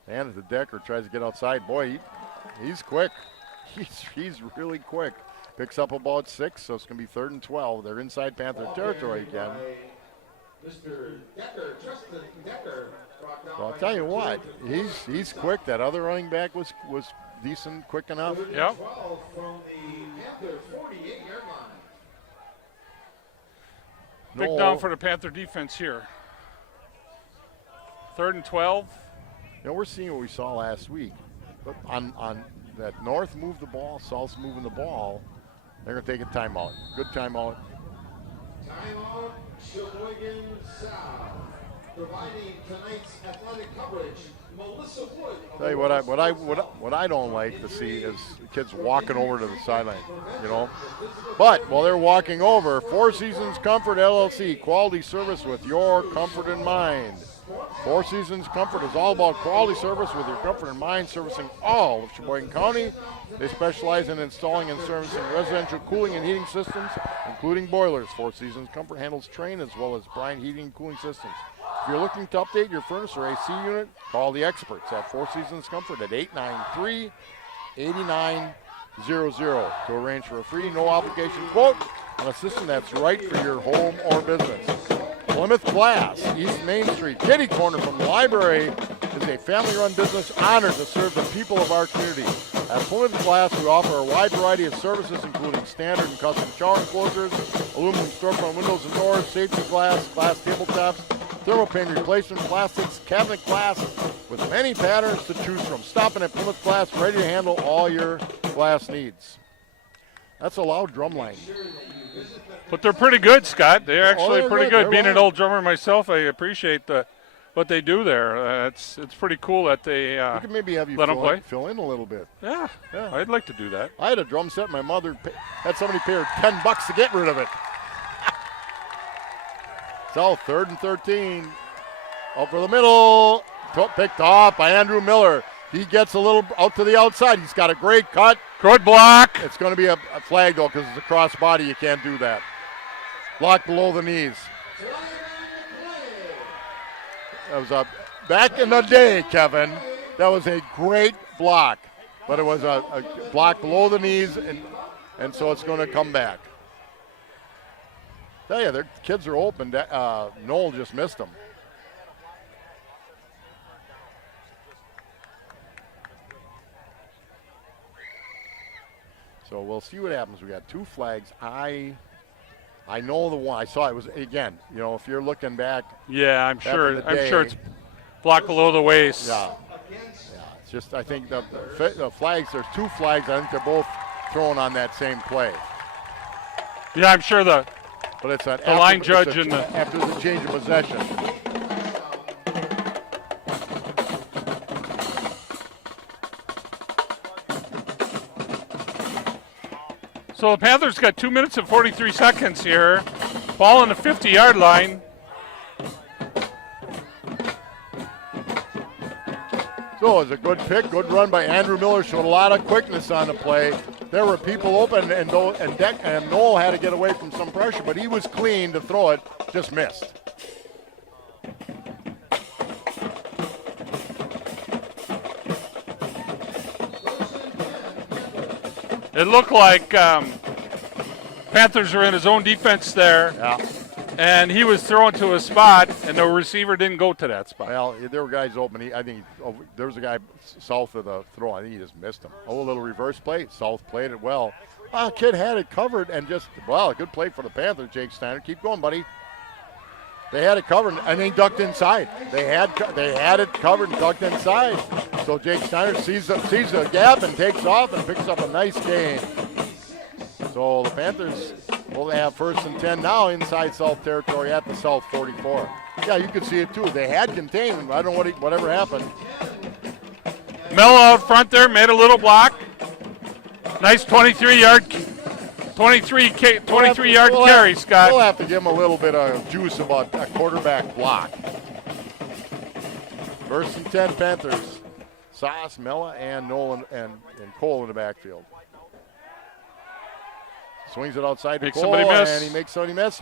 And the Decker tries to get outside. Boy, he's quick. He's really quick. Picks up about 6, so it's going to be 3rd and 12. They're inside Panther territory again. Mr. Decker, Justin Decker. So I'll tell you what, he's quick. That other running back was decent, quick enough. Yep. 12 from the Panther 48-yard line. Big down for the Panther defense here. 3rd and 12. You know, we're seeing what we saw last week. But on that North moved the ball, South's moving the ball. They're going to take a timeout. Good timeout. Timeout, Sheboygan South. Providing tonight's athletic coverage, Melissa Wood. Tell you what I don't like to see is kids walking over to the sideline, you know. But while they're walking over, Four Seasons Comfort LLC, quality service with your comfort in mind. Four Seasons Comfort is all about quality service with your comfort in mind, servicing all of Sheboygan County. They specialize in installing and servicing residential cooling and heating systems, including boilers. Four Seasons Comfort handles Trane as well as Bryan heating and cooling systems. If you're looking to update your furnace or AC unit, call the experts at Four Seasons Comfort at 893-8900 to arrange for a free, no-obligation quote on a system that's right for your home or business. Plymouth Glass, East Main Street, kitty corner from the library, is a family-run business honored to serve the people of our community. At Plymouth Glass, we offer a wide variety of services, including standard and custom shower enclosures, aluminum storefront windows and doors, safety glass, glass tabletops, thermopane replacement, plastics, cabinet glass, with many patterns to choose from. Stopping at Plymouth Glass, ready to handle all your glass needs. That's a loud drum line. But they're pretty good, Scott. They're actually they're pretty good. good. They're Being an loud. old drummer myself, I appreciate what they do there. It's pretty cool that they We could maybe have you let them play. fill in a little bit. Yeah, I'd like to do that. I had a drum set. My mother had somebody pay her $10 to get rid of it. So 3rd and 13. Over the middle. Picked off by Andrew Miller. He gets a little out to the outside. He's got a great cut. Good block. It's going to be a flag, though, because it's a cross body. You can't do that. Block below the knees. That was back in the day, Kevin. That was a great block. But it was a block below the knees, and so it's going to come back. Tell you, their kids are open. Noel just missed them. So we'll see what happens. We got 2 flags. I know the one. I saw it was, again, you know, if you're looking back. Yeah, I'm sure day, it's blocked below the waist. Yeah. It's just, I think the flags, there's 2 flags. I think they're both thrown on that same play. Yeah, I'm sure But it's an line judge and after the change of possession. So the Panthers got 2 minutes and 43 seconds here. Ball on the 50-yard line. So it was a good pick, good run by Andrew Miller. Showed a lot of quickness on the play. There were people open, and Noel had to get away from some pressure, but he was clean to throw it, just missed. It looked like Panthers were in his own defense there. Yeah. And he was thrown to a spot, and the receiver didn't go to that spot. Well, there were guys open. There was a guy south of the throw. I think he just missed him. Oh, a little reverse play. South played it well. Kid had it covered, and a good play for the Panthers, Jake Steiner. Keep going, buddy. They had it covered, and they ducked inside. They had it covered and ducked inside. So Jake Steiner sees the gap and takes off and picks up a nice gain. So the Panthers will have 1st and 10 now inside South territory at the South 44. Yeah, you could see it too. They had containment. I don't know whatever happened. Mello out front there made a little block. Nice 23-yard carry, Scott. We'll have to give him a little bit of juice about a quarterback block. 1st and 10 Panthers. Sauce, Mella, and Nolan and Cole in the backfield. Swings it outside to Makes Cole, somebody miss. and he makes somebody miss.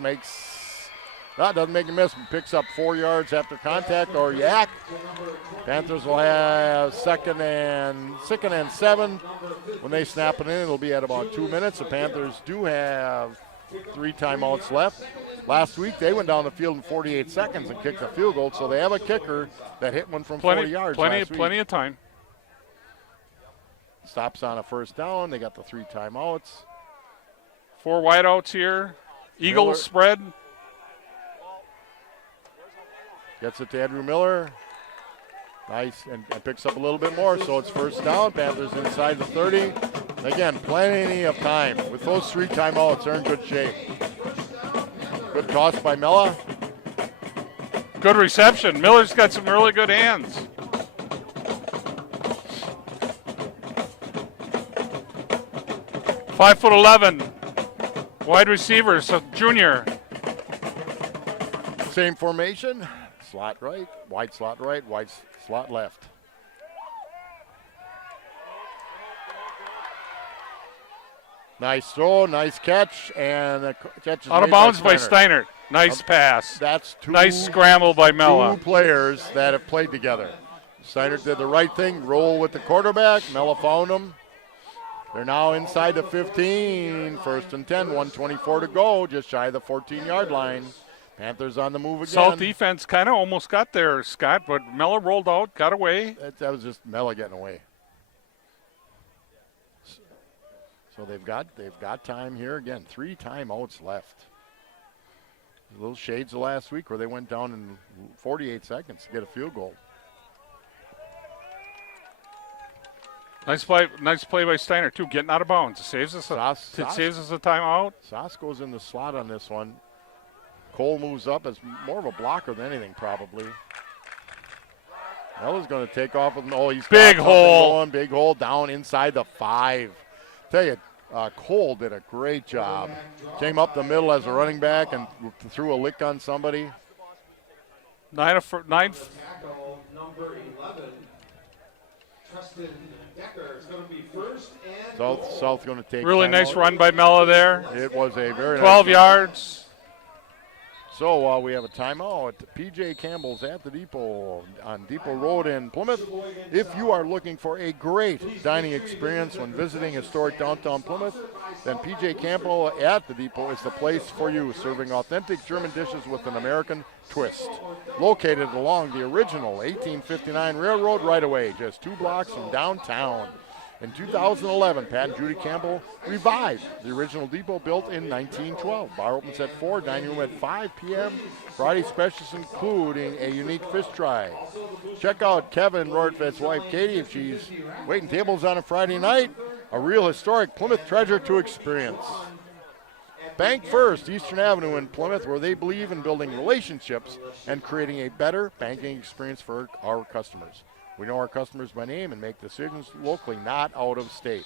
Doesn't make him miss, but picks up 4 yards after contact or yak. Panthers will have second and 7. When they snap it in, it'll be at about 2 minutes. The Panthers do have 3 timeouts left. Last week, they went down the field in 48 seconds and kicked a field goal, so they have a kicker that hit one from 40 yards last week. Plenty of time. Stops on a 1st down. They got the 3 timeouts. 4 wideouts here. Eagles Miller. spread. Gets it to Andrew Miller. Nice, and picks up a little bit more, so it's first down. Panthers inside the 30. Again, plenty of time. With those 3 timeouts, they're in good shape. Good toss by Mella. Good reception. Miller's got some really good hands. Five 5'11", wide receiver, so junior. Same formation. Slot right, wide slot left. Nice throw, nice catch, and the catch is Out of made bounds by Steiner. Steiner. Nice pass. That's nice scramble by Mella. 2 players that have played together. Steiner did the right thing, roll with the quarterback. Mella found him. They're now inside the 15. First and 10, 1:24 to go, just shy of the 14-yard line. Panthers on the move again. South defense kind of almost got there, Scott, but Mella rolled out, got away. That was just Mella getting away. So they've got time here again. 3 timeouts left. A little shades of last week where they went down in 48 seconds to get a field goal. Nice play by Steiner too, getting out of bounds. It saves us a timeout. Sauce goes in the slot on this one. Cole moves up as more of a blocker than anything, probably. Mella's going to take off with he's big hole. Going, big hole down inside the 5. Tell you, Cole did a great job. Came up the middle as a running back and threw a lick on somebody. Nine. Tackle number 11, Tristan Decker, is going to be first and South going to take. Really nice run by Mella there. It was a very 12 nice yards. So we have a timeout. P.J. Campbell's at the Depot on Depot Road in Plymouth. If you are looking for a great dining experience when visiting historic downtown Plymouth, then P.J. Campbell at the Depot is the place for you, serving authentic German dishes with an American twist. Located along the original 1859 railroad right-of-way, just 2 blocks from downtown. In 2011, Pat and Judy Campbell revived the original Depot built in 1912. Bar opens at 4, dining room at 5 p.m. Friday specials including a unique fish fry. Check out Kevin Rortvett's wife, Katie, if she's waiting tables on a Friday night. A real historic Plymouth treasure to experience. Bank First, Eastern Avenue in Plymouth, where they believe in building relationships and creating a better banking experience for our customers. We know our customers by name and make decisions locally, not out of state.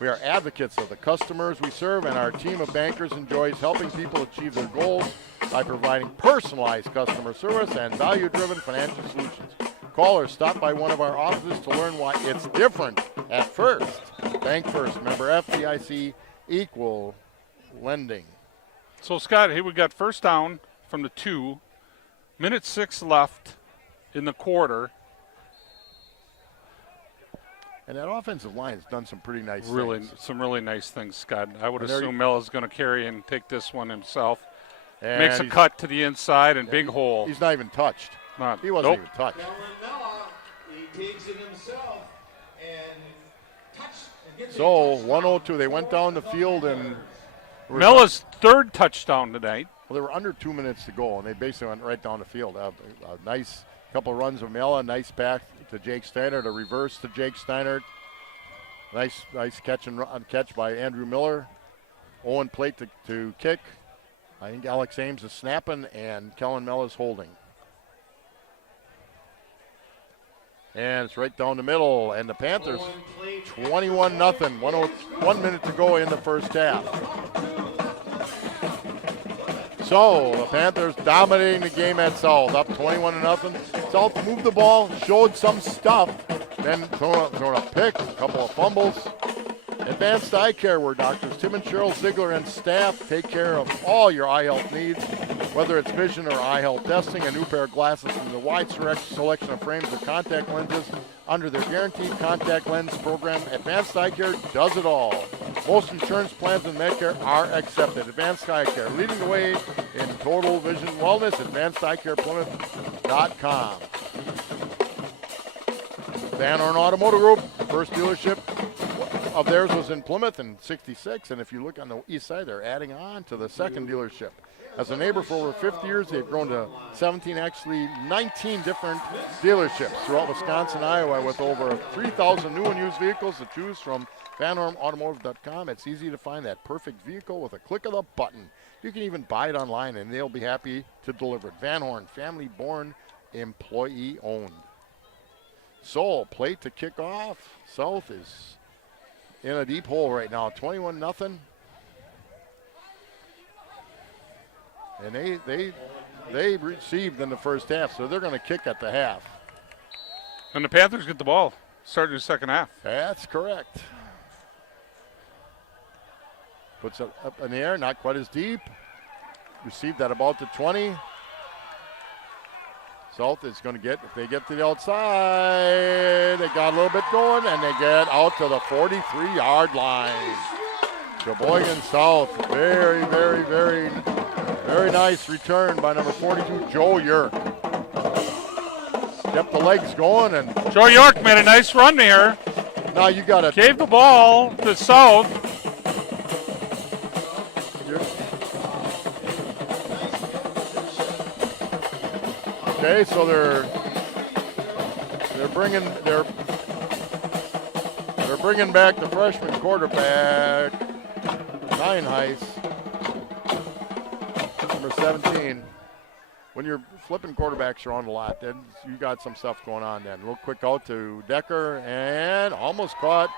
We are advocates of the customers we serve, and our team of bankers enjoys helping people achieve their goals by providing personalized customer service and value-driven financial solutions. Call or stop by one of our offices to learn why it's different at First. Bank First, member FDIC, equal lending. So, Scott, here we got first down from the 2. Minute 6 left in the quarter. And that offensive line has done some pretty nice things. Some really nice things, Scott. I would assume Mella's going to carry and take this one himself. And makes a cut to the inside and big hole. He's not even touched. He wasn't even touched. Mella, he takes it himself and So 102, they went down the field and Mella's 3rd touchdown tonight. Well, there were under 2 minutes to go, and they basically went right down the field. A nice couple of runs of Mella, nice back to Jake Steiner, to reverse to Jake Steiner. Nice catch by Andrew Miller. Owen Plate to kick. I think Alex Ames is snapping, and Kellen Mella's holding. And it's right down the middle, and the Panthers 21-0. 1 minute to go in the first half. So the Panthers dominating the game at South, up 21-0. South moved the ball, showed some stuff, then thrown a pick, a couple of fumbles. Advanced Eye Care, where doctors Tim and Cheryl Ziegler and staff take care of all your eye health needs, whether it's vision or eye health testing. A new pair of glasses from the wide selection of frames of contact lenses under their guaranteed contact lens program. Advanced Eye Care does it all. Most insurance plans and Medicare are accepted. Advanced Eye Care, leading the way in total vision wellness. AdvancedEyeCarePlymouth.com. Van Horn Automotive Group, the first dealership of theirs was in Plymouth in '66, and if you look on the east side, they're adding on to the second dealership. As a neighbor for over 50 years, they've grown to 17, actually 19 different dealerships throughout Wisconsin, Iowa, with over 3,000 new and used vehicles to choose from. VanHornAutomotive.com. It's easy to find that perfect vehicle with a click of the button. You can even buy it online, and they'll be happy to deliver it. Van Horn, family-born, employee-owned. So, plate to kick off. South is in a deep hole right now, 21-0. And they received in the first half, so they're going to kick at the half. And the Panthers get the ball starting the second half. That's correct. Puts it up in the air, not quite as deep. Received at about the 20. South is going to get, if they get to the outside, they got a little bit going, and they get out to the 43-yard line. Sheboygan South, very, very, very, very nice return by number 42, Joe York. Kept the legs going, and Joe York made a nice run there. now you got to Gave the ball to South. Okay, so they're bringing back the freshman quarterback, Ryan Heiss, number 17. When you're flipping quarterbacks around a lot, then you got some stuff going on. Then real quick out to Decker and almost caught.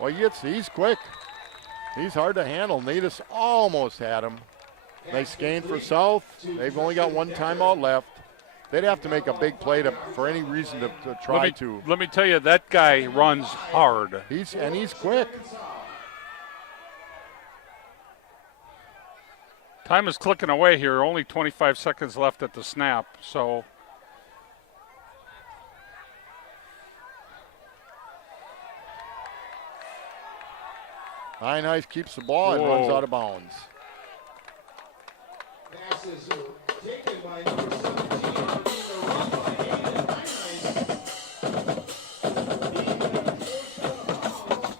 Well, he's quick. He's hard to handle. Natus almost had him. Nice gain for South. They've only got one timeout left. They'd have to make a big play for any reason to try to. Let me tell you, that guy runs hard. He's quick. Time is clicking away here. Only 25 seconds left at the snap. So Ryan Heiss keeps the ball and runs out of bounds. Passes taken by number 17. Run by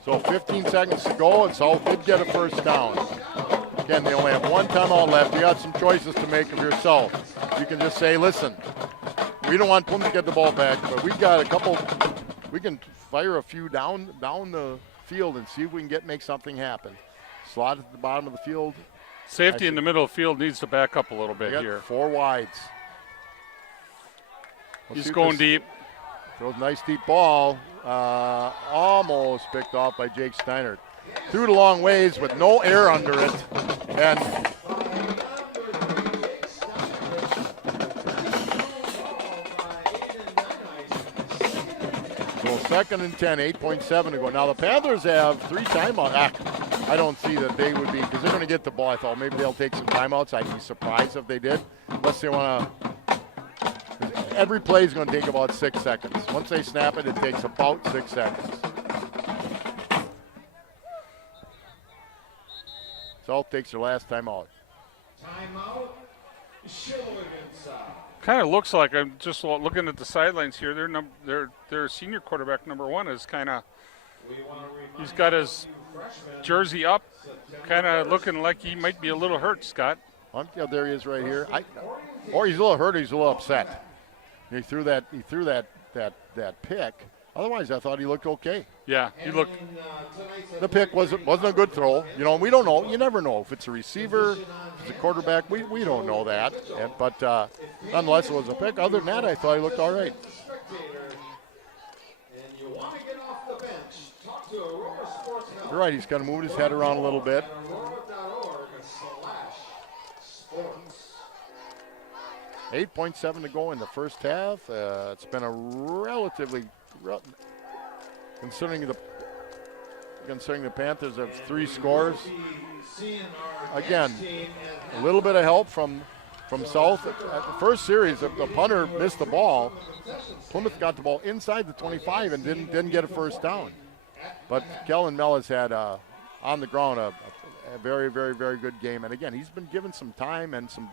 So 15 seconds to go, and South did get a first down. Again, they only have one timeout left. You got some choices to make of yourself. You can just say, listen, we don't want Plymouth to get the ball back, but we've got a couple. We can fire a few down the field and see if we can make something happen. Slot at the bottom of the field. safety in the middle of the field needs to back up a little bit They got here. 4 wides. He's going deep. Throws a nice deep ball. Almost picked off by Jake Steiner. Threw it a long ways with no air under it. And so 2nd and 10, 8.7 to go. Now the Panthers have 3 timeouts. I don't see that they would be, because they're going to get the ball. I thought maybe they'll take some timeouts. I'd be surprised if they did, unless they want to. Every play is going to take about 6 seconds. Once they snap it, it takes about 6 seconds. South takes their last timeout. Timeout. Sheboygan South. Kind of looks like, I'm just looking at the sidelines here. Their senior quarterback number 1 is kind of. He's got his jersey up, kind of looking like he might be a little hurt, Scott. Yeah, there he is right here. Or he's a little hurt, or he's a little upset. He threw that pick. Otherwise, I thought he looked okay. Yeah, he looked. The pick wasn't a good throw. You know, we don't know. You never know if it's a receiver, if it's a quarterback. We don't know that. But nonetheless, it was a pick. Other than that, I thought he looked all right. You're right. He's kind of moved his head around a little bit. 8.7 to go in the first half. It's been a relatively, considering the Panthers have 3 scores. Again, a little bit of help from South. At the first series, the punter missed the ball. Plymouth got the ball inside the 25 and didn't get a first down. But Kellen Mellis had on the ground a very, very, very good game. And again, he's been given some time and some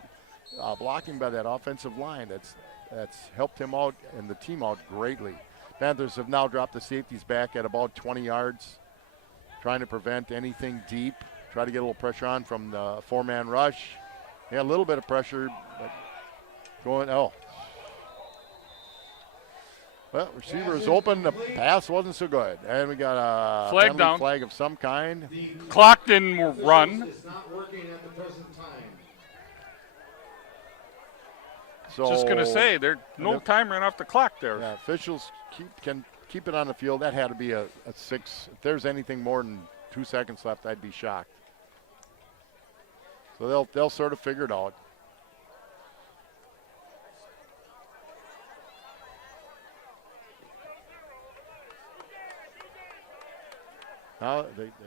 blocking by that offensive line that's helped him out and the team out greatly. Panthers have now dropped the safeties back at about 20 yards, trying to prevent anything deep. Try to get a little pressure on from the 4-man rush. Yeah, a little bit of pressure, but going, oh. Well, receiver is open. The pass wasn't so good. And we got a Flag penalty down. flag of some kind. Clock didn't run. It's not working at the present time. So Just going to say, there's no time ran off the clock there. yeah, officials can keep it on the field. That had to be a 6. If there's anything more than 2 seconds left, I'd be shocked. So they'll sort of figure it out. Now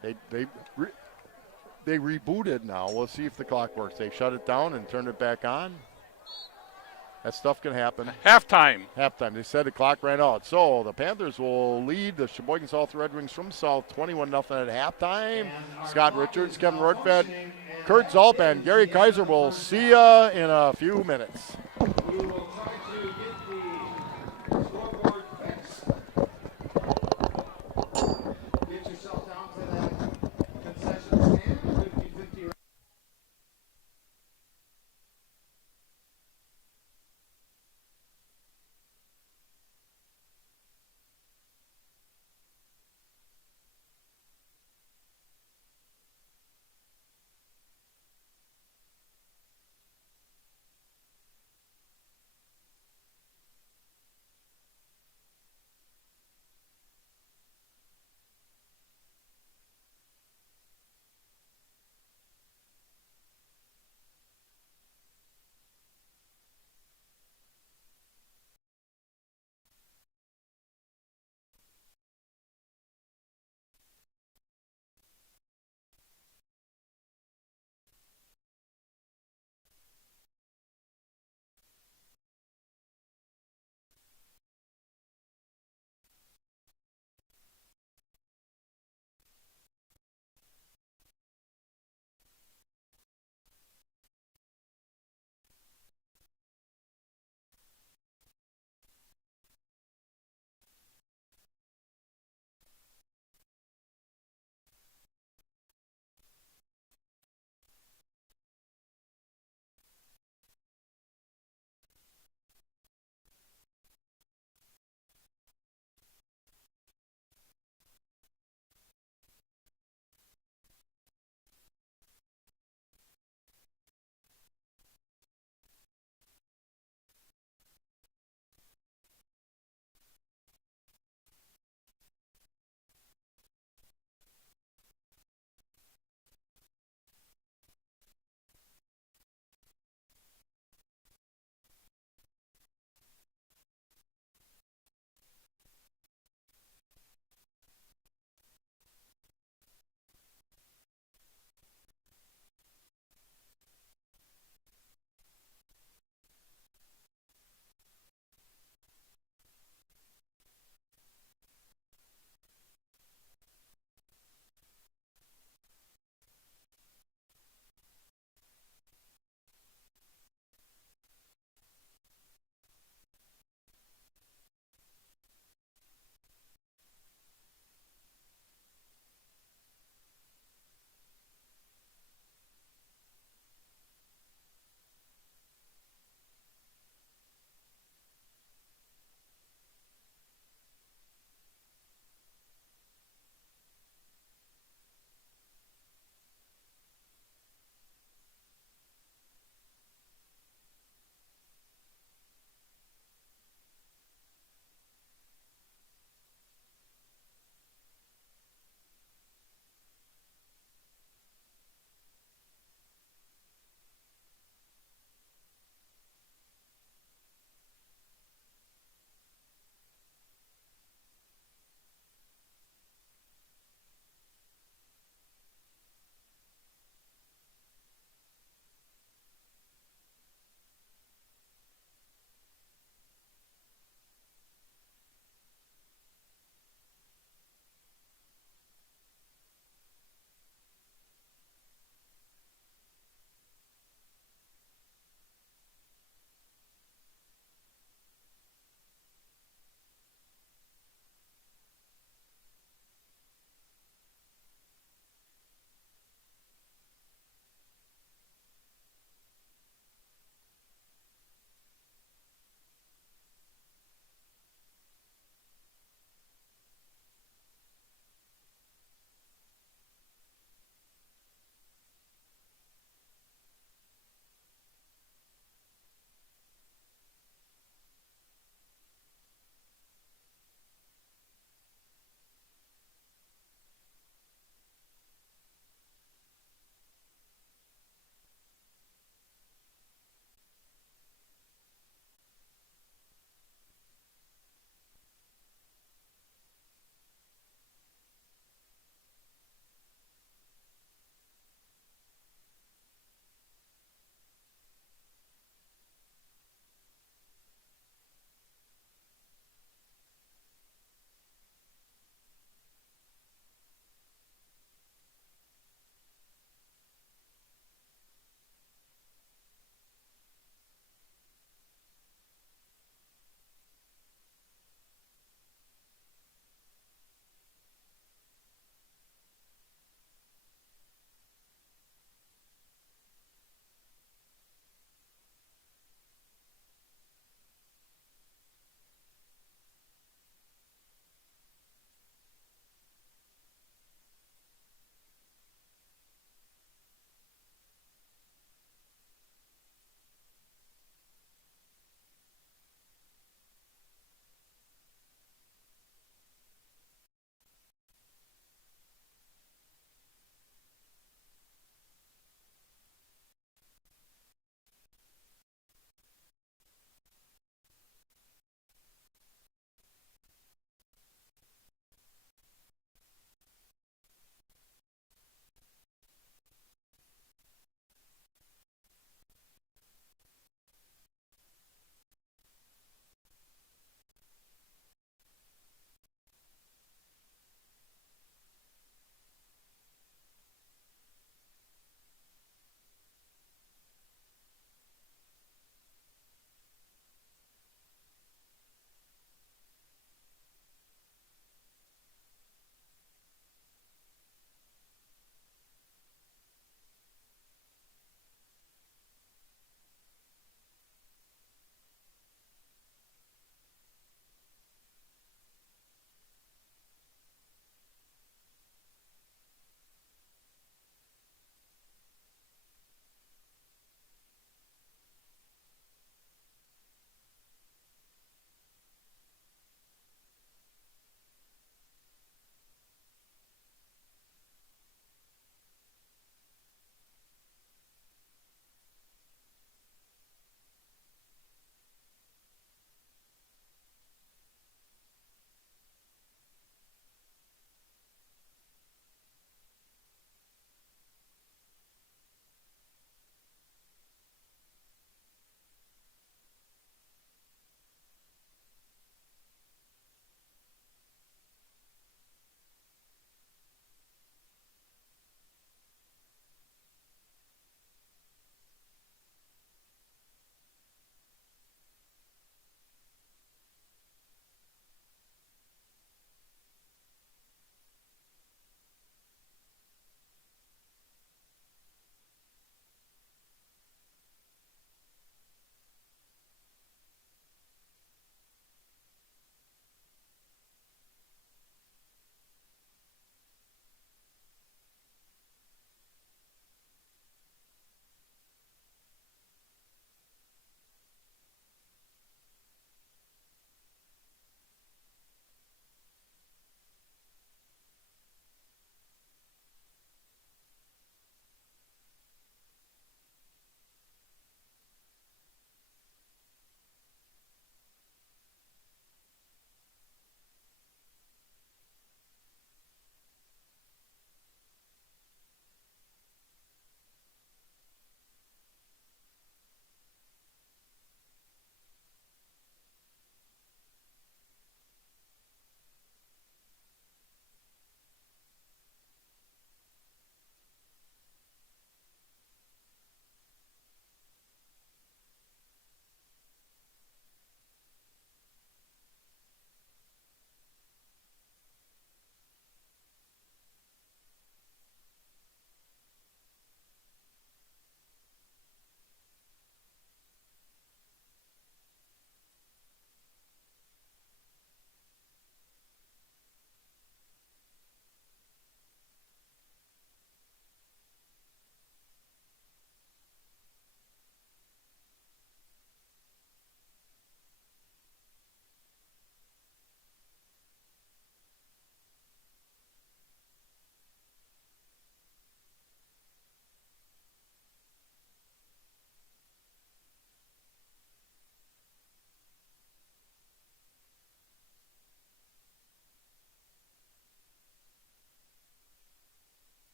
they rebooted now. We'll see if the clock works. They shut it down and turned it back on. That stuff can happen. Halftime. Halftime. They said the clock ran out. So the Panthers will lead the Sheboygan South Redwings from South 21-0 at halftime. Scott Richards, Kevin Rortfed, Kurt Zalp, and Gary Kaiser will see ya in a few minutes. We will try to get the scoreboard fixed. Get yourself down to that concession stand. 50-50.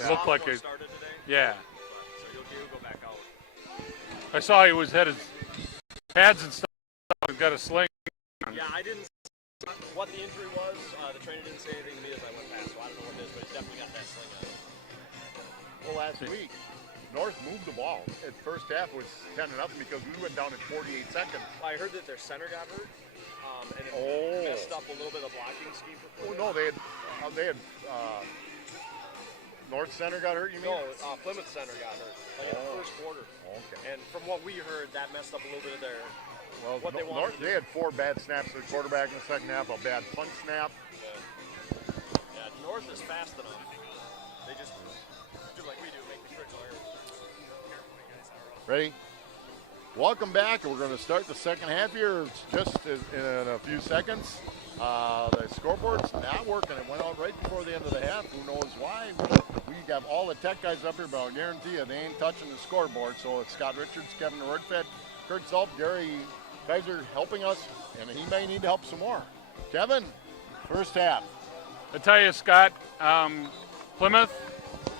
It looked like it. Started today, Yeah. so he'll go back out. I saw he had his pads and stuff and got a sling. Yeah, I didn't see what the injury was. The trainer didn't say anything to me as I went past, so I don't know what it is, but he's definitely got that sling on. Well, last week, North moved the ball. At first half was 10-0 because we went down in 48 seconds. I heard that their center got hurt, and it messed up a little bit of blocking scheme for Oh, Plymouth. no, they had North center got hurt, you mean? No, Plymouth center got hurt, like in the first quarter. Okay. And from what we heard, that messed up a little bit of their Well, what they wanted to do. they had 4 bad snaps to the quarterback in the second half, a bad punt snap. Yeah, North is fast enough. They just do like we do, make the critical errors. Ready? Welcome back. We're going to start the second half here just in a few seconds. The scoreboard's not working. It went out right before the end of the half. Who knows why? We got all the tech guys up here, but I'll guarantee you they ain't touching the scoreboard. So it's Scott Richards, Kevin Rordfed, Kurt Zulp, Gary Kaiser helping us, and he may need help some more. Kevin, first half. I tell you, Scott, Plymouth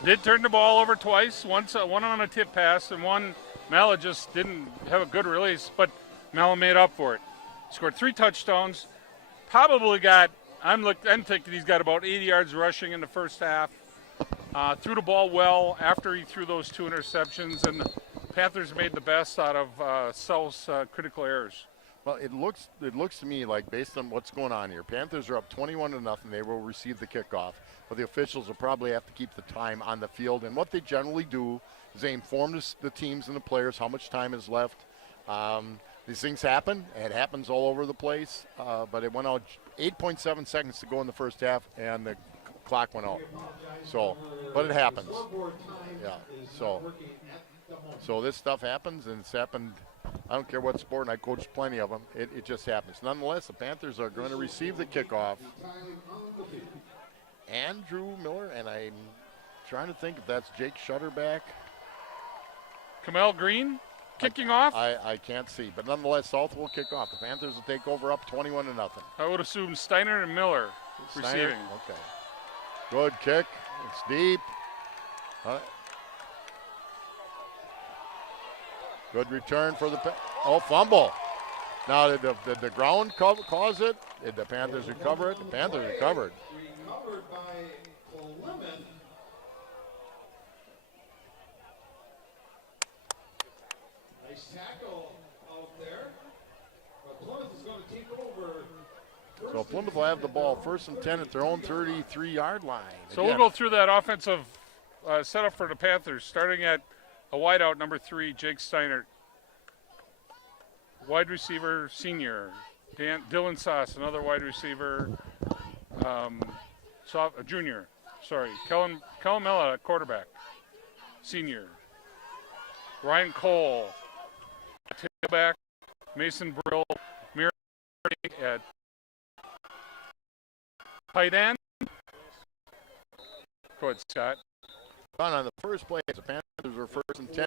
did turn the ball over twice. One on a tip pass, and one Mala just didn't have a good release, but Mala made up for it. Scored 3 touchdowns. Probably got, I'm thinking he's got about 80 yards rushing in the first half. Threw the ball well after he threw those 2 interceptions, and the Panthers made the best out of South's critical errors. Well, it looks to me like, based on what's going on here, Panthers are up 21-0. They will receive the kickoff, but the officials will probably have to keep the time on the field. And what they generally do is they inform the teams and the players how much time is left. These things happen. It happens all over the place. But it went out 8.7 seconds to go in the first half, and the clock went out. So, but it happens. Yeah. So this stuff happens, and it's happened. I don't care what sport, and I coached plenty of them. It just happens. Nonetheless, the Panthers are going to receive the kickoff. Andrew Miller, and I'm trying to think if that's Jake Shutterback. Kamel Green kicking off. I can't see, but nonetheless, South will kick off. The Panthers will take over up 21-0. I would assume Steiner and Miller receiving. Okay. Good kick. It's deep. Good return for the fumble. Now, did the ground cause it? Did the Panthers recover it? The Panthers recovered. Recovered by Plymouth. Nice tackle out there. But Plymouth is going to take over. So Plymouth will have the ball 1st and 10 at their own 33-yard line. So we'll go through that offensive setup for the Panthers, starting at a wideout, number 3, Jake Steiner. Wide receiver, senior. Dylan Sauce, another wide receiver, junior. Sorry. Kellen Mella, quarterback, senior. Ryan Cole, tailback. Mason Brill, Mirror at tight end. Go ahead, Scott. On the first play, the Panthers were 1st and 10.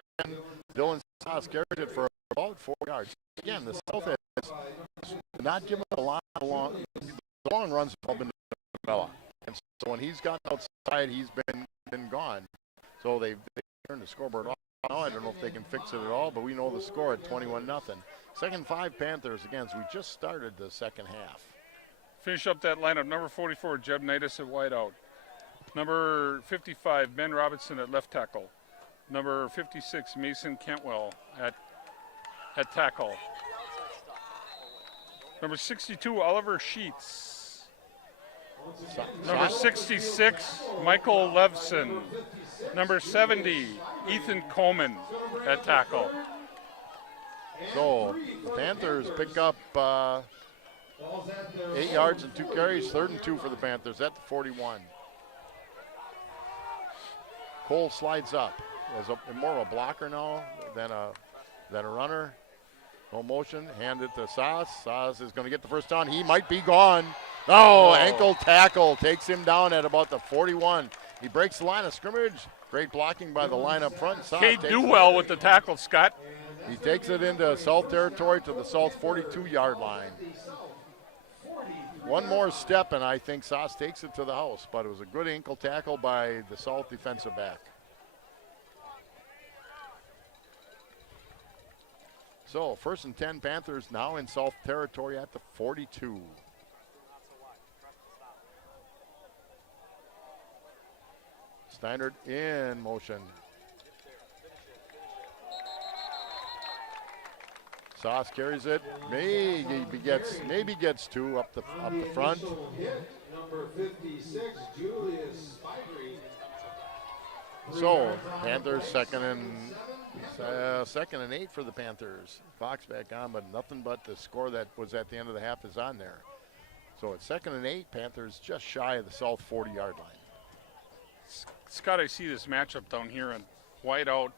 Dylan Sauce carried it for about 4 yards. Again, the South has not given a lot of long runs have all been to Mella. And so when he's gotten outside, he's been gone. So they've turned the scoreboard off. Now I don't know if they can fix it at all, but we know the score at 21-0. Second 5 Panthers again. So we just started the second half. Finish up that lineup. Number 44, Jeb Knightis at wideout. Number 55, Ben Robinson at left tackle. Number 56, Mason Cantwell at tackle. Number 62, Oliver Sheets. Number 66, Michael Levson. Number 70, Ethan Coleman at tackle. So the Panthers pick up 8 yards and 2 carries, 3rd and 2 for the Panthers at the 41. Cole slides up as more of a blocker now than a runner. No motion, hand it to Sauce. Sauce is going to get the first down. He might be gone. Oh, ankle tackle takes him down at about the 41. He breaks the line of scrimmage. Great blocking by the line up front. Kate Duwell with the tackle, Scott. He takes it into South territory to the South 42-yard line. one more step, and I think Sauce takes it to the house, but it was a good ankle tackle by the South defensive back. So 1st and 10, Panthers now in South territory at the 42. Steinert in motion. Sauce carries it. Maybe gets two up the front. Number 56, Julius Spivey. So Panthers second and 8 for the Panthers. Clock's back on, but nothing but the score that was at the end of the half is on there. So it's 2nd and 8. Panthers just shy of the South 40-yard line. Scott, I see this matchup down here in whiteout.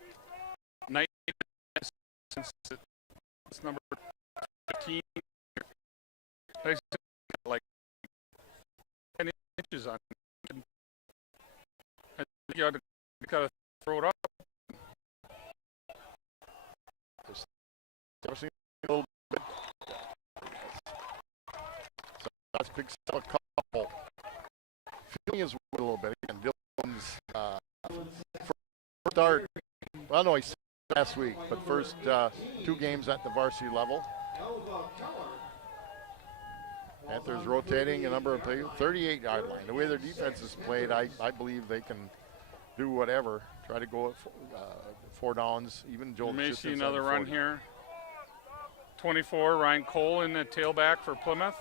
Night since it's number 15. Like 10 inches on. I think you got to throw it up. A little bit. So that's picks up a couple. Feeling his way a little bit. Again, Dylan's first start. Well, no, he started last week, but first 2 games at the varsity level. Panthers rotating a number of plays, 38-yard line. The way their defense is played, I believe they can do whatever. Try to go 4 downs. Even Joel. You may see another run here. 24, Ryan Cole in the tailback for Plymouth.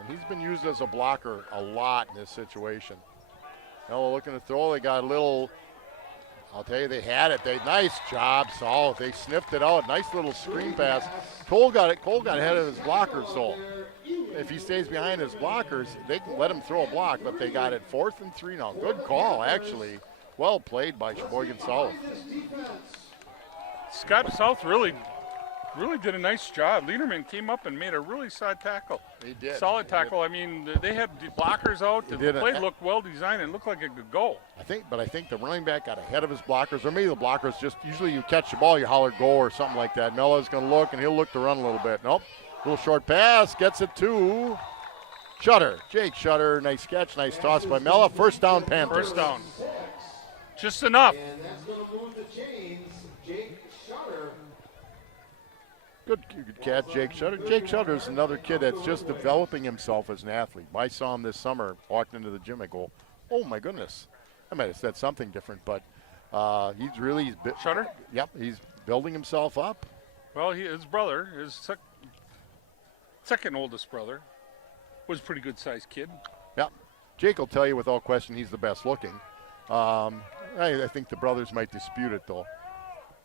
And he's been used as a blocker a lot in this situation. Now looking to throw, they got a little, I'll tell you, they had it. Nice job, Saul. They sniffed it out. Nice little screen pass. Cole got ahead of his blockers, so if he stays behind his blockers, they can let him throw a block, but they got it 4th and 3 now. Good call, actually. Well played by Sheboygan South. Scott South really did a nice job. Liederman came up and made a really solid tackle. He did. Solid tackle. I mean, they had the blockers out. The play looked well designed and looked like it could go. I think the running back got ahead of his blockers, or maybe the blockers just, usually you catch the ball, you holler go or something like that. Mella's going to look, and he'll look to run a little bit. Nope. Little short pass, gets it to Shutter. Jake Shutter, nice catch, nice toss by Mella. First down, Panthers. First down. Just enough. And that's going to move the chains. Jake Shutter. Good catch, Jake Shutter. Jake Shutter is another kid that's just developing himself as an athlete. I saw him this summer, walked into the gym, I go, oh my goodness. I might have said something different, but he's Shutter? Yep, he's building himself up. Well, his brother, his second oldest brother, was a pretty good sized kid. Yep. Jake will tell you without question he's the best looking. I think the brothers might dispute it though.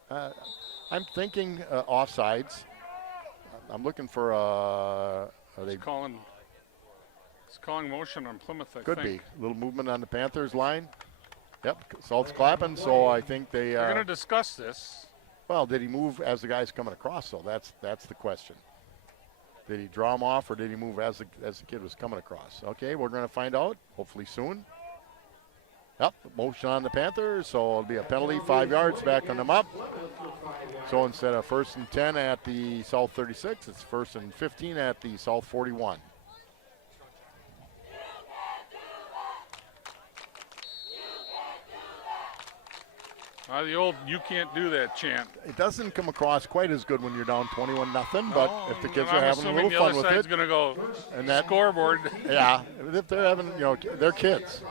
I'm thinking offsides. I'm looking for He's calling motion on Plymouth, I could think. be. A little movement on the Panthers line. Yep, Salt's clapping, so I think they We're going to discuss this. Well, did he move as the guy's coming across though? That's the question. Did he draw him off or did he move as the kid was coming across? Okay, we're going to find out hopefully soon. Yep, motion on the Panthers, so it'll be a penalty, 5 yards, backing them up. So instead of 1st and 10 at the South 36, it's 1st and 15 at the South 41. The old "you can't do that" chant. It doesn't come across quite as good when you're down 21-0, but if the kids are having a little the fun other with side's it, going to go and that scoreboard. Yeah, if they're having, they're kids.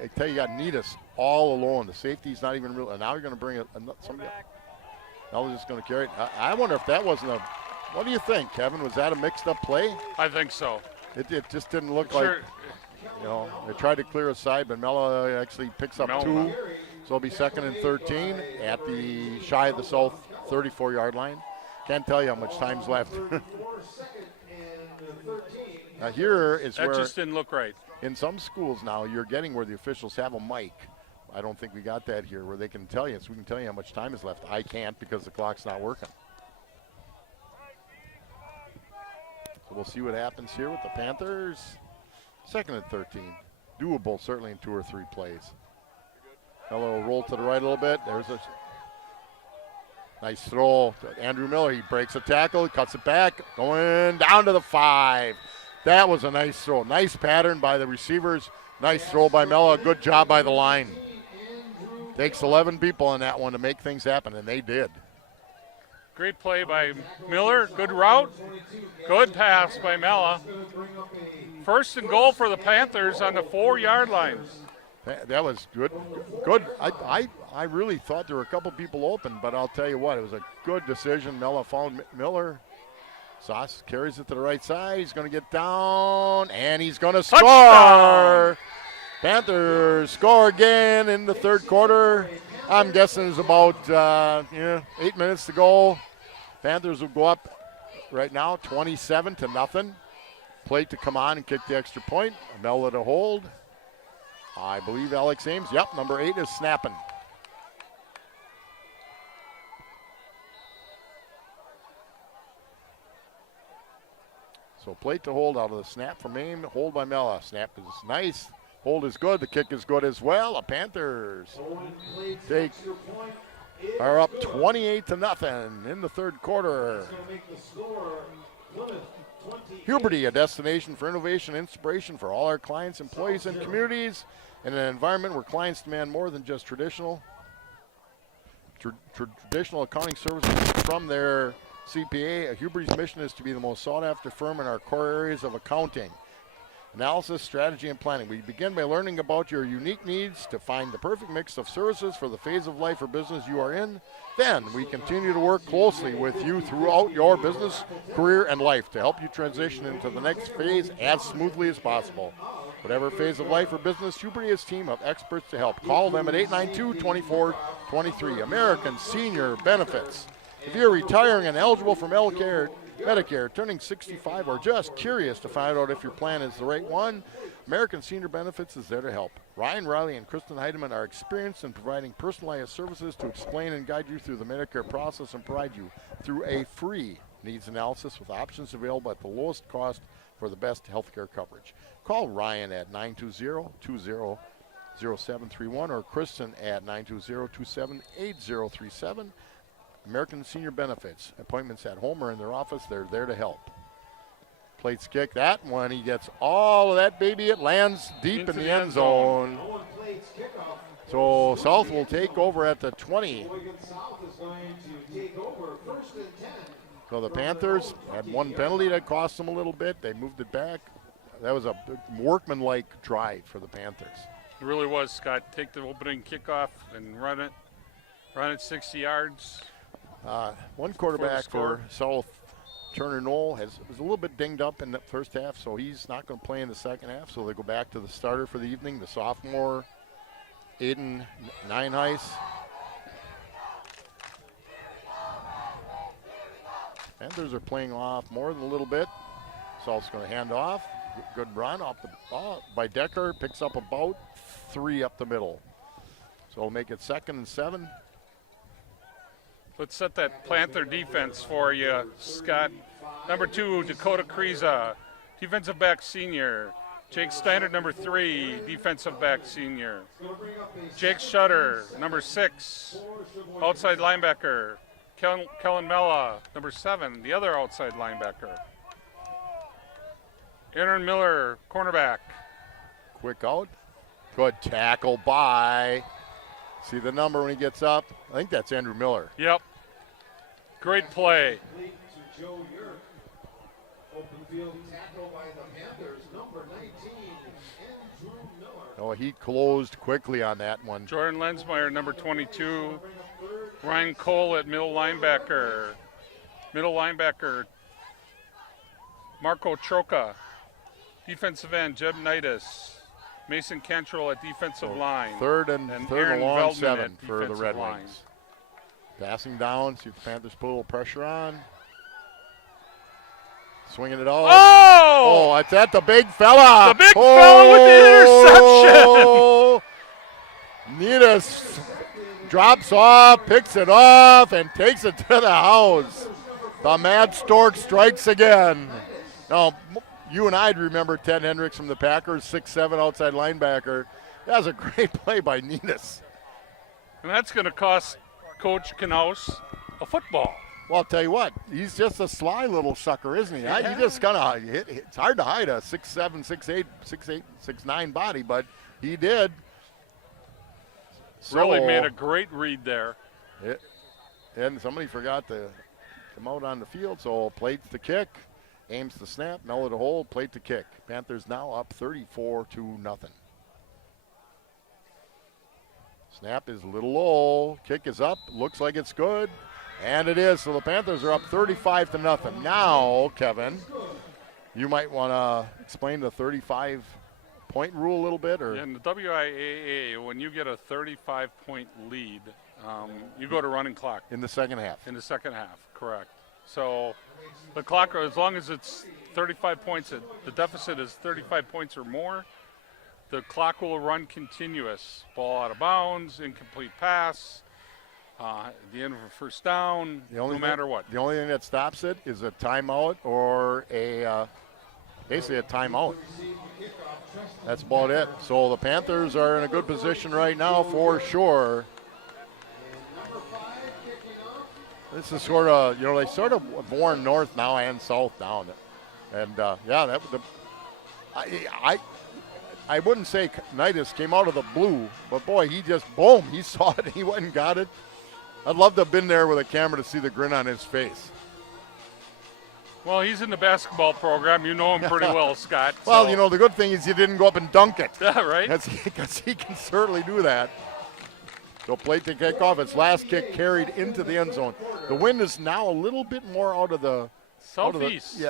I tell you, got Neatus all alone. The safety's not even real. And now you're going to bring somebody. Now they're just going to carry it. I wonder if that wasn't a. What do you think, Kevin? Was that a mixed-up play? I think so. It just didn't look like. They tried to clear a side, but Mella actually picks up 2. So it'll be 2nd and 13 at the shy of the South 34-yard line. Can't tell you how much time's left. Now here is that where. That just didn't look right. In some schools now, you're getting where the officials have a mic. I don't think we got that here, where they can tell you. So we can tell you how much time is left. I can't because the clock's not working. So we'll see what happens here with the Panthers. 2nd and 13. Doable, certainly in 2 or 3 plays. Hello, roll to the right a little bit. There's a Nice throw to Andrew Miller. He breaks a tackle, cuts it back, going down to the 5. That was a nice throw. Nice pattern by the receivers. Nice throw by Mella. Good job by the line. Takes 11 people on that one to make things happen, and they did. Great play by Miller. Good route. Good pass by Mella. First and goal for the Panthers on the 4-yard line. That was good. Good. I really thought there were a couple people open, but I'll tell you what, it was a good decision. Mella found Miller. Sauce carries it to the right side. He's going to get down, and he's going to score. Touchdown! Panthers score again in the third quarter. I'm guessing there's about 8 minutes to go. Panthers will go up right now 27-0. Plate to come on and kick the extra point. Mella to hold. I believe Alex Ames. Yep, number 8 is snapping. So plate to hold out of the snap from Ames. Hold by Mella. Snap is nice. Hold is good. The kick is good as well. The Panthers are up 28-0 in the third quarter. Huberty, a destination for innovation and inspiration for all our clients, employees, and communities in an environment where clients demand more than just traditional accounting services from their CPA. Huberty's mission is to be the most sought-after firm in our core areas of accounting, analysis, strategy, and planning. We begin by learning about your unique needs to find the perfect mix of services for the phase of life or business you are in. Then we continue to work closely with you throughout your business, career, and life to help you transition into the next phase as smoothly as possible. Whatever phase of life or business, Huberty is a team of experts to help. Call them at 892-2423. American Senior Benefits. If you're retiring and eligible for Medicare, turning 65, or just curious to find out if your plan is the right one, American Senior Benefits is there to help. Ryan Riley and Kristen Heidemann are experienced in providing personalized services to explain and guide you through the Medicare process and provide you through a free needs analysis with options available at the lowest cost for the best health care coverage. Call Ryan at 920-200731 or Kristen at 920-278037. American Senior Benefits. Appointments at home or in their office. They're there to help. Plates kick. That one, he gets all of that baby. It lands deep in the end zone. So South will take over at the 20. So the Panthers had one penalty that cost them a little bit. They moved it back. That was a workmanlike drive for the Panthers. It really was, Scott. Take the opening kickoff and run it 60 yards. One quarterback for South, Turner Knoll, was a little bit dinged up in the first half, so he's not going to play in the second half. So they go back to the starter for the evening, the sophomore, Aiden Nineheis. Panthers are playing off more than a little bit. South's going to hand off. Good run off the ball by Decker. Picks up about 3 up the middle. So we'll make it 2nd and 7. Let's set that Panther defense for you, Scott. Number 2, Dakota Kriza, defensive back senior. Jake Steiner, number 3, defensive back senior. Jake Shutter, number 6, outside linebacker. Kellen Mella, number 7, the other outside linebacker. Aaron Miller, cornerback. Quick out. Good tackle by. See the number when he gets up? I think that's Andrew Miller. Yep. Great play. Oh, he closed quickly on that one. Jordan Lensmeyer, number 22. Ryan Cole at middle linebacker. Middle linebacker, Marco Troca. Defensive end, Jeb Knightis. Mason Cantrell at defensive line. Third and Aaron long Veldman 7 at for the Red defensive Wings. Passing down, see if the Panthers put a little pressure on. Swinging it all. Oh! Oh, it's at the big fella. The big fella with the interception. Nitas drops off, picks it off, and takes it to the house. The Mad Stork strikes again. Now, you and I'd remember Ted Hendricks from the Packers, 6'7" outside linebacker. That was a great play by Nitas. And that's going to cost Coach Knaus a football. Well, I'll tell you what, he's just a sly little sucker, isn't he? Yeah. He just kind of hit. It's hard to hide a 6'7", 6'8", 6'8", 6'9" body, but he did. Really So, made a great read there. and somebody forgot to come out on the field, so plates the kick, aims the snap, mellow the hole, plate the kick. Panthers now up 34-0. Snap is a little low, kick is up, looks like it's good. And it is, so the Panthers are up 35-0. Now, Kevin, you might want to explain the 35-point rule a little bit, or In the WIAA, when you get a 35-point lead, you go to running clock in the second half. in the second half, correct. So the clock, as long as it's 35 points, the deficit is 35 points or more, the clock will run continuous. Ball out of bounds, incomplete pass, at the end of a first down, no matter what. The only thing that stops it is a timeout or basically a timeout. That's about it. So the Panthers are in a good position right now for sure. This is sort of, they sort of worn north now and south now. And, I wouldn't say Nidus came out of the blue, but boy, he just, boom, he saw it. He went and got it. I'd love to have been there with a camera to see the grin on his face. Well, he's in the basketball program. You know him pretty well, Scott. Well, so. the good thing is you didn't go up and dunk it. Yeah, right? Because he can certainly do that. So plate to kick off. Its last kick carried into the end zone. The wind is now a little bit more out of the Southeast.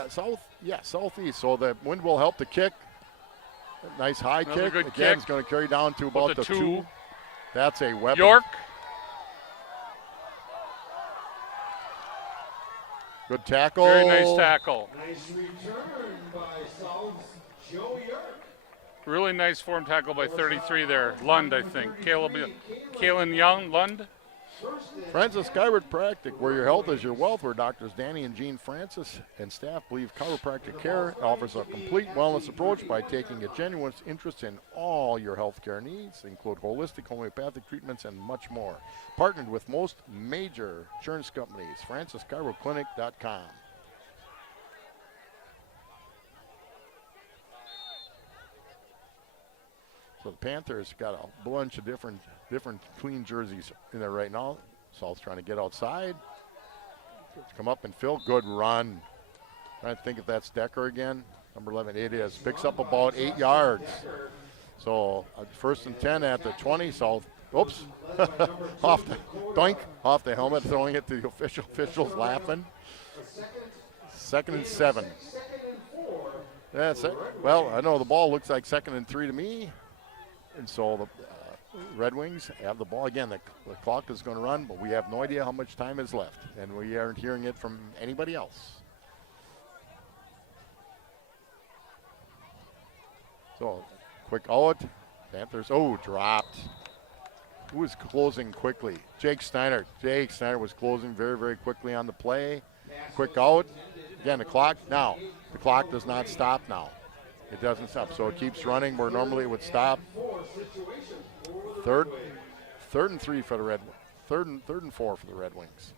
Southeast. So the wind will help the kick. Nice high Another kick. good Again, kick. it's going to carry down to about the 2. That's a weapon. York. Good tackle. Very nice tackle. Nice return by South's Joe York. Really nice form tackle by 33 there. Lund, I think. Kalen Young, Lund. Francis Chiropractic, where your health is your wealth, where doctors Danny and Jean Francis and staff believe chiropractic care offers a complete wellness approach by taking a genuine interest in all your health care needs, include holistic, homeopathic treatments, and much more. Partnered with most major insurance companies, francischiroclinic.com. So the Panthers got a bunch of different clean jerseys in there right now. South's trying to get outside. Come up and fill. Good run. Trying to think if that's Decker again. Number 11, it is. Picks up about 8 yards. So first and 10 at the 20. South, oops, off the helmet, throwing it to the officials laughing. 2nd and 7. That's it. Well, I know the ball looks like 2nd and 3 to me. And so the Red Wings have the ball. Again, the clock is going to run, but we have no idea how much time is left. And we aren't hearing it from anybody else. So, quick out. Panthers, dropped. Who was closing quickly? Jake Steiner. Jake Steiner was closing very, very quickly on the play. Quick out. Again, the clock does not stop now. It doesn't stop, so it keeps running where normally it would stop. Third and 3 for the Red Wings. Third and 4 for the Red Wings.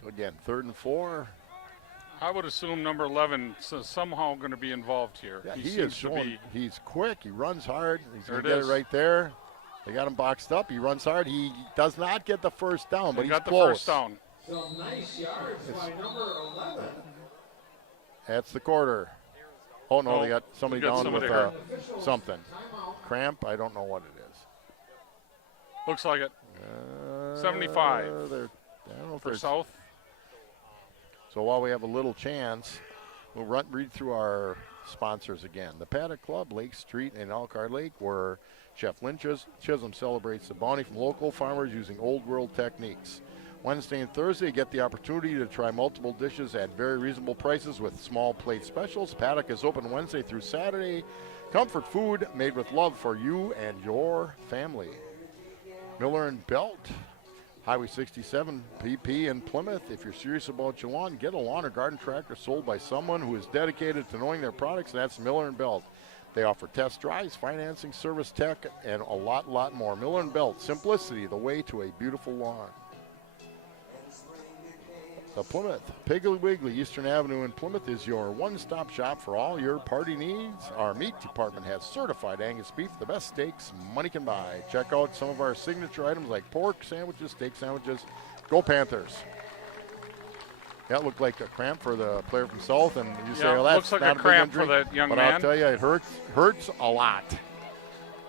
So again, 3rd and 4. I would assume number 11 is somehow going to be involved here. Yeah, he is seems to be. He's quick. He runs hard. He's going to There get it it is. right there. They got him boxed up. He runs hard. He does not get the first down, but They he's got the close. first down. Some nice yards by number 11. That's the quarter. Oh, no, Oh, they got somebody we got down somebody with hurt. something. Cramp? I don't know what it is. Looks like it. 75 I don't know if for there's- South. So while we have a little chance, we'll read through our sponsors again. The Paddock Club, Lake Street and Elkhart Lake, where Chef Lynn Chisholm celebrates the bounty from local farmers using old world techniques. Wednesday and Thursday, get the opportunity to try multiple dishes at very reasonable prices with small plate specials. Paddock is open Wednesday through Saturday. Comfort food made with love for you and your family. Miller and Belt, Highway 67 PP in Plymouth. If you're serious about your lawn, get a lawn or garden tractor sold by someone who is dedicated to knowing their products. That's Miller and Belt. They offer test drives, financing, service tech, and a lot more. Miller & Belt, simplicity, the way to a beautiful lawn. The Plymouth Piggly Wiggly, Eastern Avenue in Plymouth, is your one-stop shop for all your party needs. Our meat department has certified Angus beef, the best steaks money can buy. Check out some of our signature items like pork sandwiches, steak sandwiches. Go Panthers. That looked like a cramp for the player from South, and you say, well, that's looks like not a a cramp big injury, for that young but man. I'll tell you, it hurts a lot.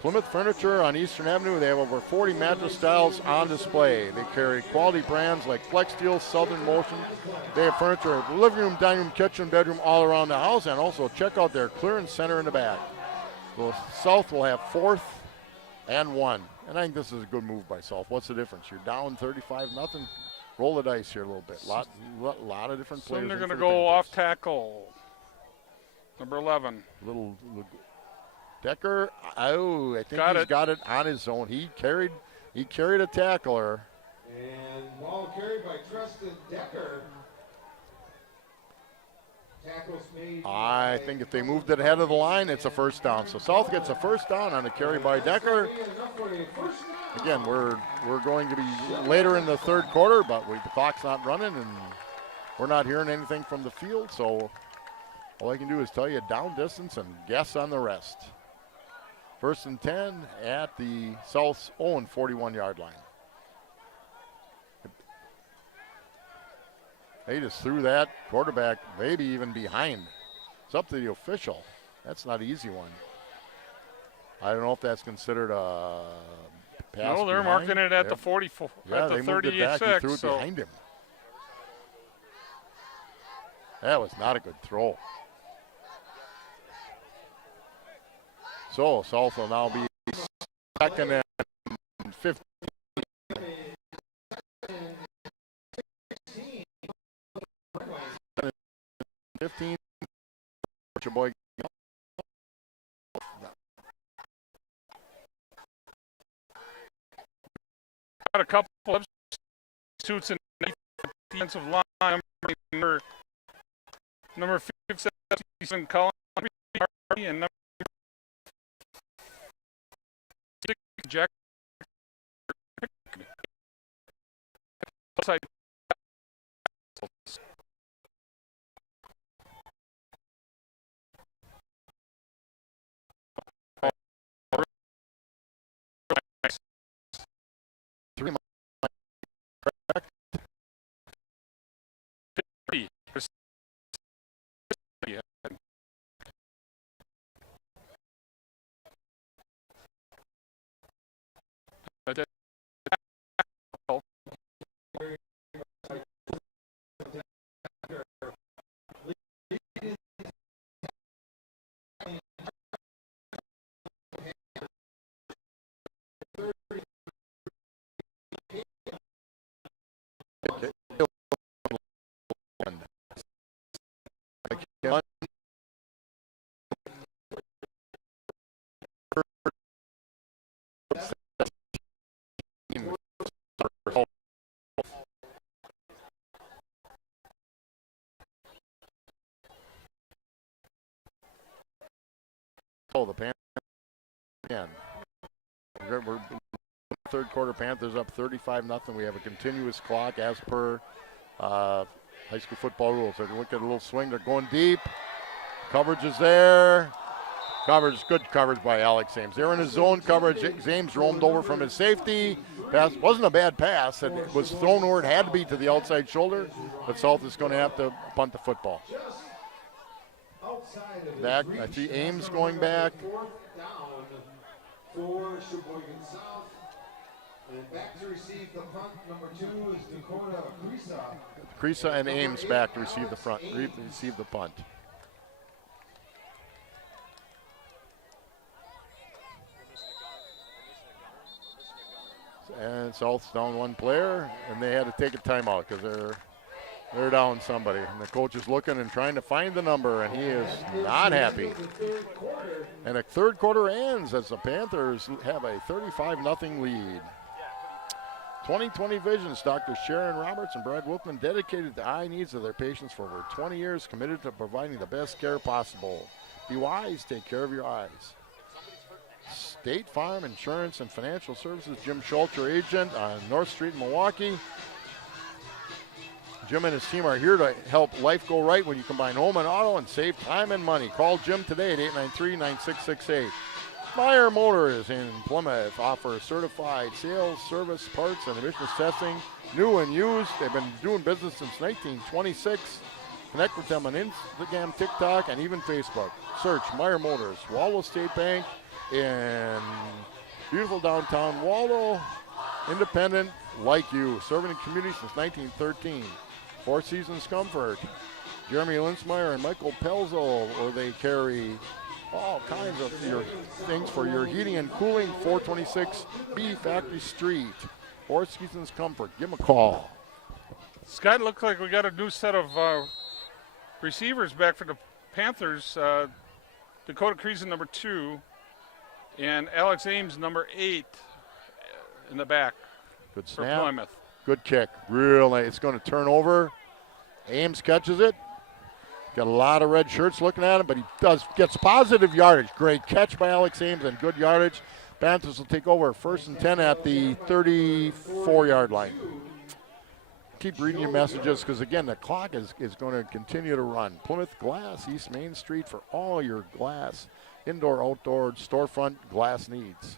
Plymouth Furniture on Eastern Avenue, they have over 40 mattress styles on display. They carry quality brands like Flex Steel, Southern Motion. They have furniture, living room, dining room, kitchen, bedroom, all around the house, and also check out their clearance center in the back. The South will have 4th and 1, and I think this is a good move by South. What's the difference? You're down 35-0. Roll the dice here a little bit. Lot of different players. So they're going to go off tackle. Number 11. Little Decker. Oh, I think he's got it on his own. He carried a tackler. And ball carried by Tristan Decker. Tackles made. I think if they moved it ahead of the line, it's a first down. So South gets a first down on a carry by Decker. Again, we're going to be later in the third quarter, but the clock's not running, and we're not hearing anything from the field. So all I can do is tell you down distance and guess on the rest. 1st and 10 at the South's own 41-yard line. They just threw that quarterback maybe even behind. It's up to the official. That's not an easy one. I don't know if that's considered a pass. No, they're behind. marking it at the 44, at the 36. He threw it behind him. That was not a good throw. So South will now be 2nd and 15. 15. Sheboygan. Got a couple of substitutes in the defensive line. Number 57, Colin and number 6, Jack. Outside. The Panthers again. We're third quarter. Panthers up 35-0. We have a continuous clock as per high school football rules. So look at a little swing. They're going deep. Coverage is there. Good coverage by Alex Ames. They're in his zone coverage. Ames roamed over from his safety. Pass wasn't a bad pass. It was thrown where it had to be to the outside shoulder, but South is going to have to punt the football. Back, I see Ames going back. 4th down for Sheboygan South. And back to receive the punt, number 2 is Dakota Creesa. Creesa and Ames back to receive the punt. And South's down one player, and they had to take a timeout because they're down somebody. And the coach is looking and trying to find the number, and he is not happy. And the third quarter ends as the Panthers have a 35-0 lead. 20/20 Visions, Dr. Sharon Roberts and Brad Wilkman, dedicated to eye needs of their patients for over 20 years, committed to providing the best care possible. Be wise, take care of your eyes. State Farm Insurance and Financial Services, Jim Schultz, your agent on North Street in Milwaukee. Jim and his team are here to help life go right when you combine home and auto and save time and money. Call Jim today at 893-9668. Meyer Motors in Plymouth offers certified sales, service, parts, and emissions testing, new and used. They've been doing business since 1926. Connect with them on Instagram, TikTok, and even Facebook. Search Meyer Motors, Waldo State Bank in beautiful downtown Waldo. Independent like you, serving the community since 1913. Four Seasons Comfort. Jeremy Linsmeyer and Michael Pelzo, where they carry all kinds of your things for your heating and cooling. 426 B Factory Street. Four Seasons Comfort. Give them a call. Scott, looked like we got a new set of receivers back for the Panthers. Dakota Creason, number 2, and Alex Ames, number 8, in the back. Good for snap. Plymouth. Good kick. Real nice. It's going to turn over. Ames catches it. Got a lot of red shirts looking at him, but he gets positive yardage. Great catch by Alex Ames and good yardage. Panthers will take over 1st and 10 at the 34-yard line. Keep reading your messages because, again, the clock is going to continue to run. Plymouth Glass, East Main Street for all your glass, indoor, outdoor, storefront glass needs.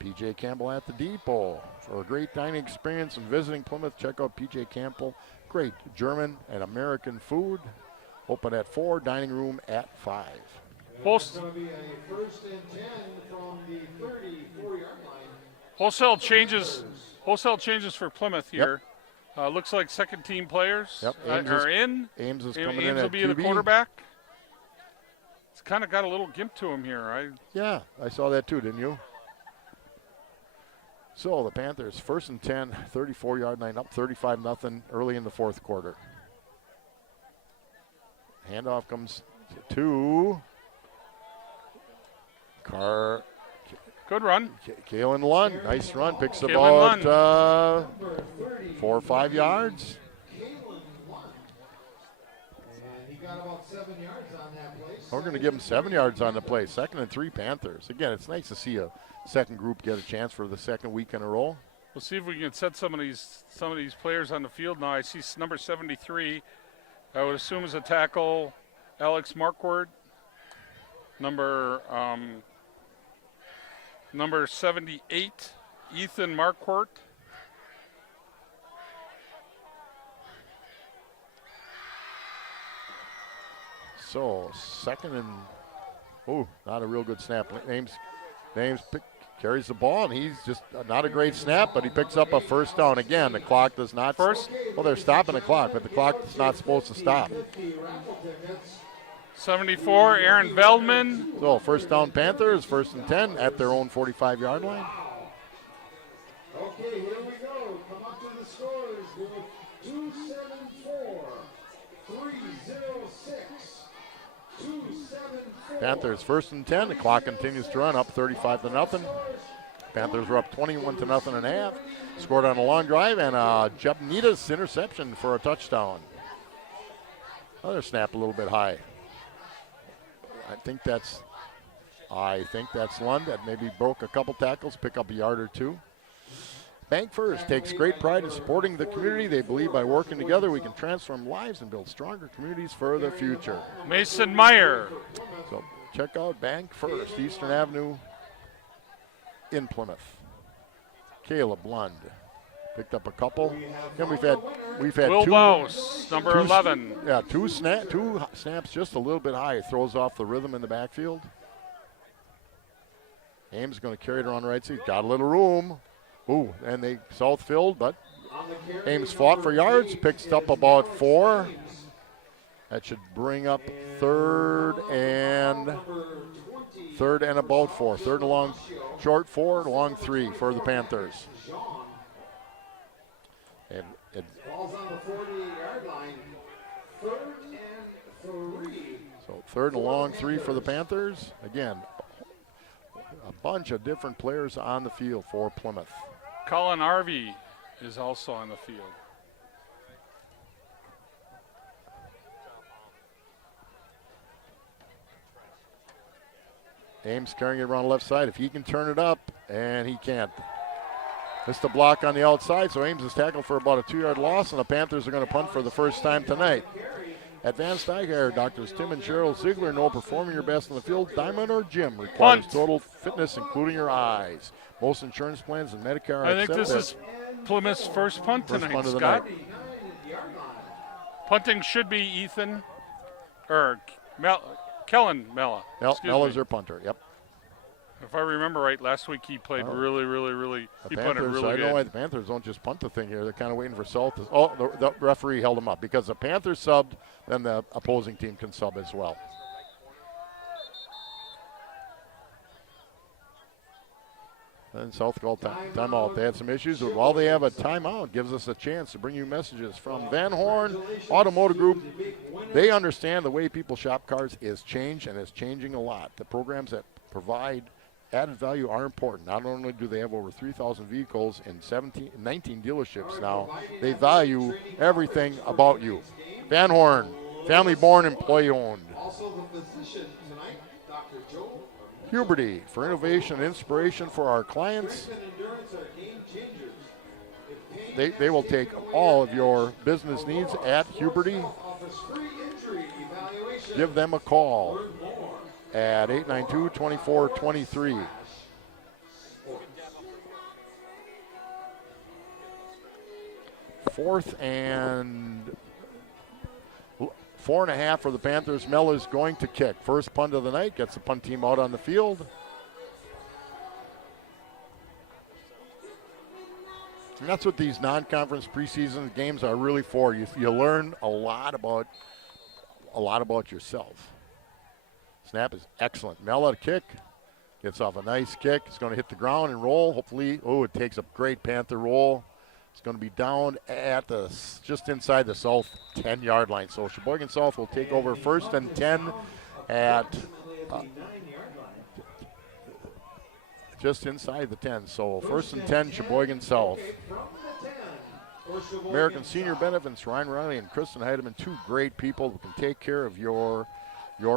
PJ Campbell at the Depot. For a great dining experience and visiting Plymouth, check out PJ Campbell. Great German and American food. Open at 4, dining room at 5. Post. It's going to be a 1st and 10 from the 34-yard line. Wholesale changes for Plymouth here. Looks like second team players are in. Ames is coming in Ames at will be the QB. quarterback. It's kind of got a little gimp to him here. Yeah, I saw that too, didn't you? So the Panthers, 1st and 10, 34-yard line, up 35-0 early in the 4th quarter. Handoff comes to Good run. Kalen Lund. Nice run. Picks Kalen about 4 or 5 yards. And he got about 7 yards on that play. We're going to give him 7 yards on the play. 2nd and 3 Panthers. Again, it's nice to see a second group get a chance for the second week in a row. We'll see if we can set some of these players on the field now. I see number 73. I would assume is a tackle, Alex Marquardt. Number 78, Ethan Marquardt. So 2nd and not a real good snap. Ames carries the ball, and he's just not a great snap, but he picks up a 1st down. Again, the clock does not. Well, they're stopping the clock, but the clock is not supposed to stop. 74, Aaron Veldman. So 1st down Panthers, 1st and 10 at their own 45-yard line. Okay, here we go. Come up to the scores. With 274, 306, 274. Panthers 1st and 10. The clock continues to run up 35-0. Panthers were up 21-0 and a half. Scored on a long drive and a Jebnitas interception for a touchdown. Another snap a little bit high. I think that's Lund that maybe broke a couple tackles, pick up a yard or 2. Bank First takes great pride in supporting the community. They believe by working together we can transform lives and build stronger communities for the future. Mason Meyer. So check out Bank First, Eastern Avenue in Plymouth. Caleb Lund picked up a couple. Then we've had Will two. Bouse, number 11. Yeah, two snaps just a little bit high. Throws off the rhythm in the backfield. Ames is going to carry it around the right side. Got a little room. Ooh, and they south-filled, but Ames fought for yards. Picks up about 4. That should bring up third and about 4. Third and long, short 4, long 3 for the Panthers. And Ball's on the 48-yard line. 3rd and 3. So 3rd and long 3 for the Panthers. Again, a bunch of different players on the field for Plymouth. Colin Harvey is also on the field. Ames carrying it around the left side. If he can turn it up, and he can't. Missed the block on the outside, so Ames is tackled for about a 2-yard loss, and the Panthers are going to punt for the first time tonight. Advanced Eye Care, Doctors Tim and Cheryl Ziegler know performing your best in the field, diamond or gym, requires Punt. total fitness, including your eyes. Most insurance plans and Medicare I think accept this that. is Plymouth's first punt First tonight, punt of the Scott. night. Punting should be Ethan, or Kellen Mella. Excuse Mella's me. their punter, yep. If I remember right, last week he played really. The He Panthers, punted really I good. know why the Panthers don't just punt the thing here. They're kind of waiting for Salt. The referee held him up because the Panthers subbed, then the opposing team can sub as well. And South called timeout. They had some issues, but while they have a timeout, gives us a chance to bring you messages from Van Horn Automotive Group. They understand the way people shop cars is changed, and it's changing a lot. The programs that provide added value are important. Not only do they have over 3,000 vehicles in 19 dealerships now, they value everything about you. Van Horn, family born, employee owned. Also the physician tonight, Dr. Joe. Huberty, for innovation and inspiration for our clients. Strength and endurance are game changers. If pain They will take all of your business needs at Huberty. offers free injury evaluation. Give them a call Learn more. at 892-2423. Fourth and 4.5 for the Panthers. Mel is going to kick. First punt of the night, gets the punt team out on the field. And that's what these non-conference preseason games are really for. You learn a lot about yourself. Snap is excellent. Mel at a kick. Gets off a nice kick. It's going to hit the ground and roll. Hopefully, it takes a great Panther roll. It's going to be down at just inside the South 10-yard line. So Sheboygan South will take over first and 10 at just inside the 10. So first and 10, Sheboygan South. American Senior Benefits, Ryan Riley and Kristen Heidemann, two great people who can take care of your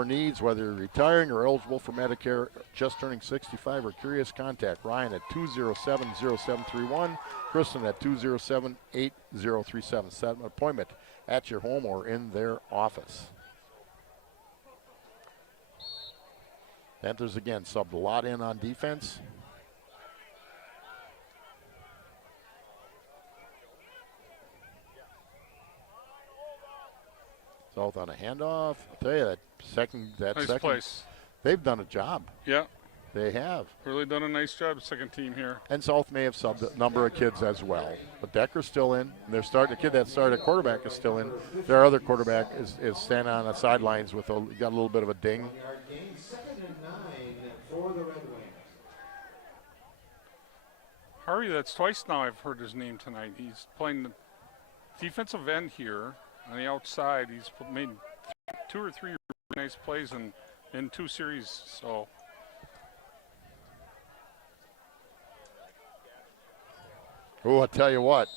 needs, whether you're retiring or eligible for Medicare, just turning 65 or curious. Contact Ryan at 207-0731, Kristen at 207-8037. Set an appointment at your home or in their office. Panthers again subbed a lot in on defense. South on a handoff. I'll tell you, Nice place. they've done a job. Yeah, They have. really done a nice job, second team here. And South may have subbed a number of kids as well. But Decker's still in. And they're starting. The kid that started at quarterback is still in. Their other quarterback is standing on the sidelines with got a little bit of a ding. Gain 2nd and 9 for the Red Wings. Harvey, that's twice now I've heard his name tonight. He's playing the defensive end here on the outside. He's made 2 or 3 really nice plays in 2 series. So Oh, I tell you what,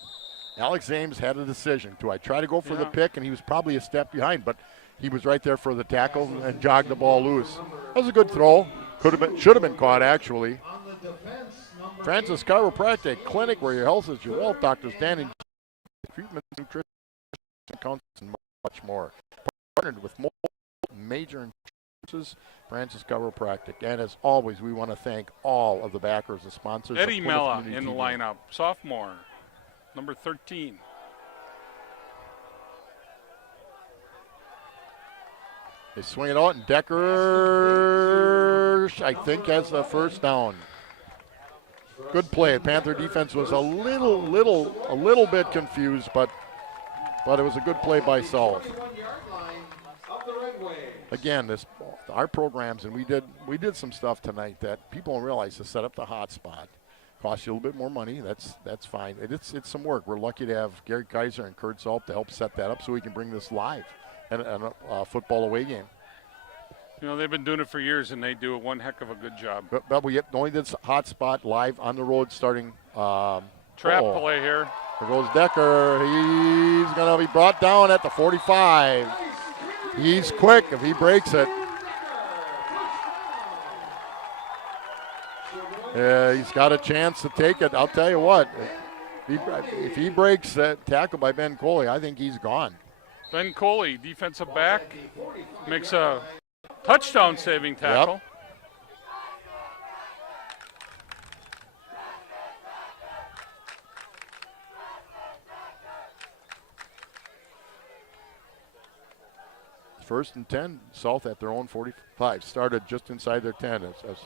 Alex Ames had a decision. Do I try to go for the pick? And he was probably a step behind, but he was right there for the tackle and jogged the ball loose. That was a good throw. Should have been caught, actually. On the defense, number Francis Chiropractic Clinic, where your health is your wealth. Doctors Dan and treatment, nutrition, counseling, and much more. Partnered with major insurances, Francis Chiropractic. And as always, we want to thank all of the backers and sponsors. Eddie of Plymouth Mella Community in the TV. lineup, sophomore, number 13. They swing it out, and Decker, I think, has the first down. Good play. Panther defense was a little bit confused, but it was a good play by South. 21-yard line of the Red Wings. Again, our programs, and we did some stuff tonight that people don't realize to set up the hot spot. Costs you a little bit more money. That's fine. It's some work. We're lucky to have Gary Kaiser and Kurt Salt to help set that up so we can bring this live and a football away game. You know, they've been doing it for years, and they do one heck of a good job. But we only did hot spot live on the road starting. Trap play here. There goes Decker. He's going to be brought down at the 45. He's quick if he breaks it. He's got a chance to take it. I'll tell you what, if he breaks that tackle by Ben Coley, I think he's gone. Ben Coley, defensive back, makes a touchdown saving tackle. Yep. First and 10, South at their own 45. Started just inside their 10. It's a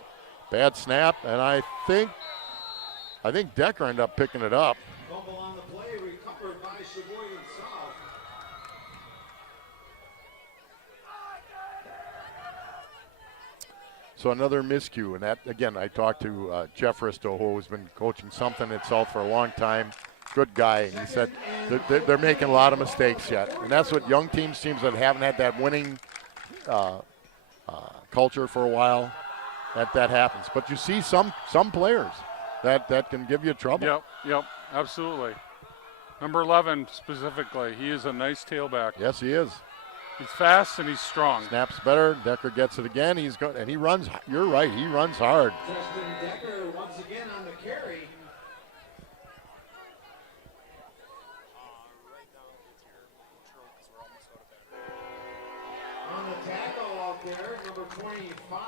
bad snap, and I think Decker ended up picking it up. Fumble on the play, recovered by Sheboygan South. So another miscue, and that, again, I talked to Jeff Risto, who has been coaching something at South for a long time. Good guy, and he said they're making a lot of mistakes yet. And that's what young teams that haven't had that winning culture for a while, that happens. But you see some players that can give you trouble. Yep, absolutely. Number 11 specifically, he is a nice tailback. Yes, he is. He's fast and he's strong. Snaps better. Decker gets it again. He's good, and he runs. You're right. He runs hard. Justin Decker once again on the carry. On the tackle out there, number 25,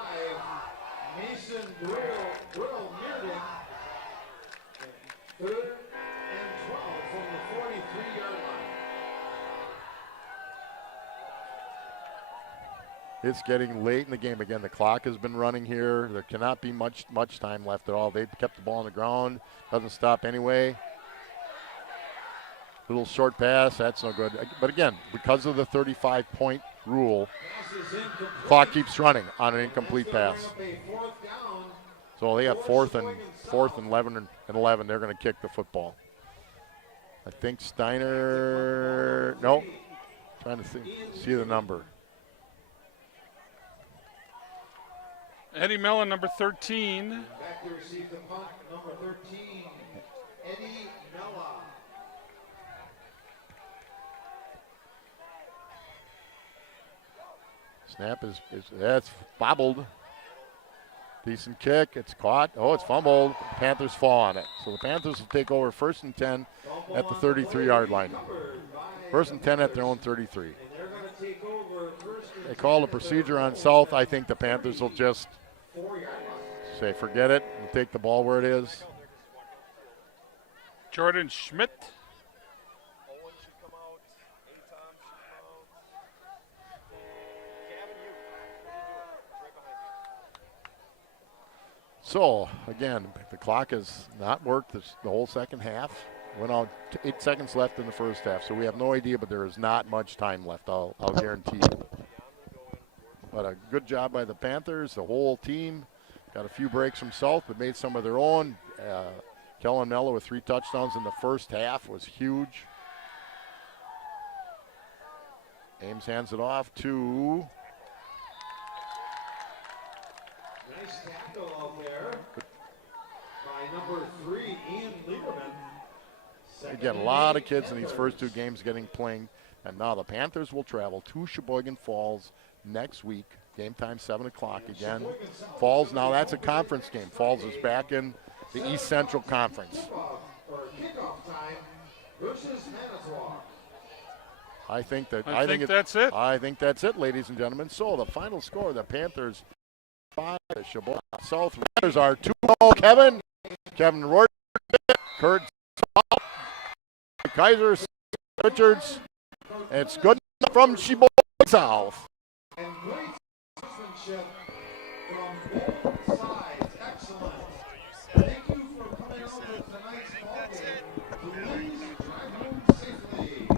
Mason Brill Meerding. 3rd and 12 from the 43-yard line. It's getting late in the game again. The clock has been running here. There cannot be much time left at all. They've kept the ball on the ground. Doesn't stop anyway. Little short pass. That's no good. But again, because of the 35-point rule, clock keeps running on an incomplete pass. So they got fourth and 11 and 11. They're going to kick the football. I think Steiner. No. Trying to see the number. Eddie Mellon, number 13. Back to receive the punt, number 13, Eddie Mella. Snap that's bobbled. Decent kick. It's caught. Oh, it's fumbled. The Panthers fall on it. So the Panthers will take over 1st and 10 at the 33-yard line. 1st and 10 at their own 33. They call a procedure on South. I think the Panthers will just say, forget it, and take the ball where it is. Jordan Schmidt. So, again, the clock has not worked the whole second half. Went on 8 seconds left in the first half, so we have no idea, but there is not much time left, I'll guarantee you. But a good job by the Panthers, the whole team. Got a few breaks from South, but made some of their own. Kellen Mello with 3 touchdowns in the first half was huge. Ames hands it off to... Nice tackle out there by number 3, Ian Lieberman. Again, a lot of kids in these first 2 games getting playing. And now the Panthers will travel to Sheboygan Falls next week. Game time, 7 o'clock again. Falls, now that's a conference game. Falls is back in the East Central Conference. Kickoff time versus Manitowoc. I think that's it. I think that's it, ladies and gentlemen. So the final score, the Panthers 5, the Sheboygan South Redwings are 2-0. Kevin Roy, Kurt Kaiser, Richards. It's good from Sheboygan South. And great sportsmanship from both sides. Excellent. Thank you for coming out to tonight's ball game. Please drive home safely.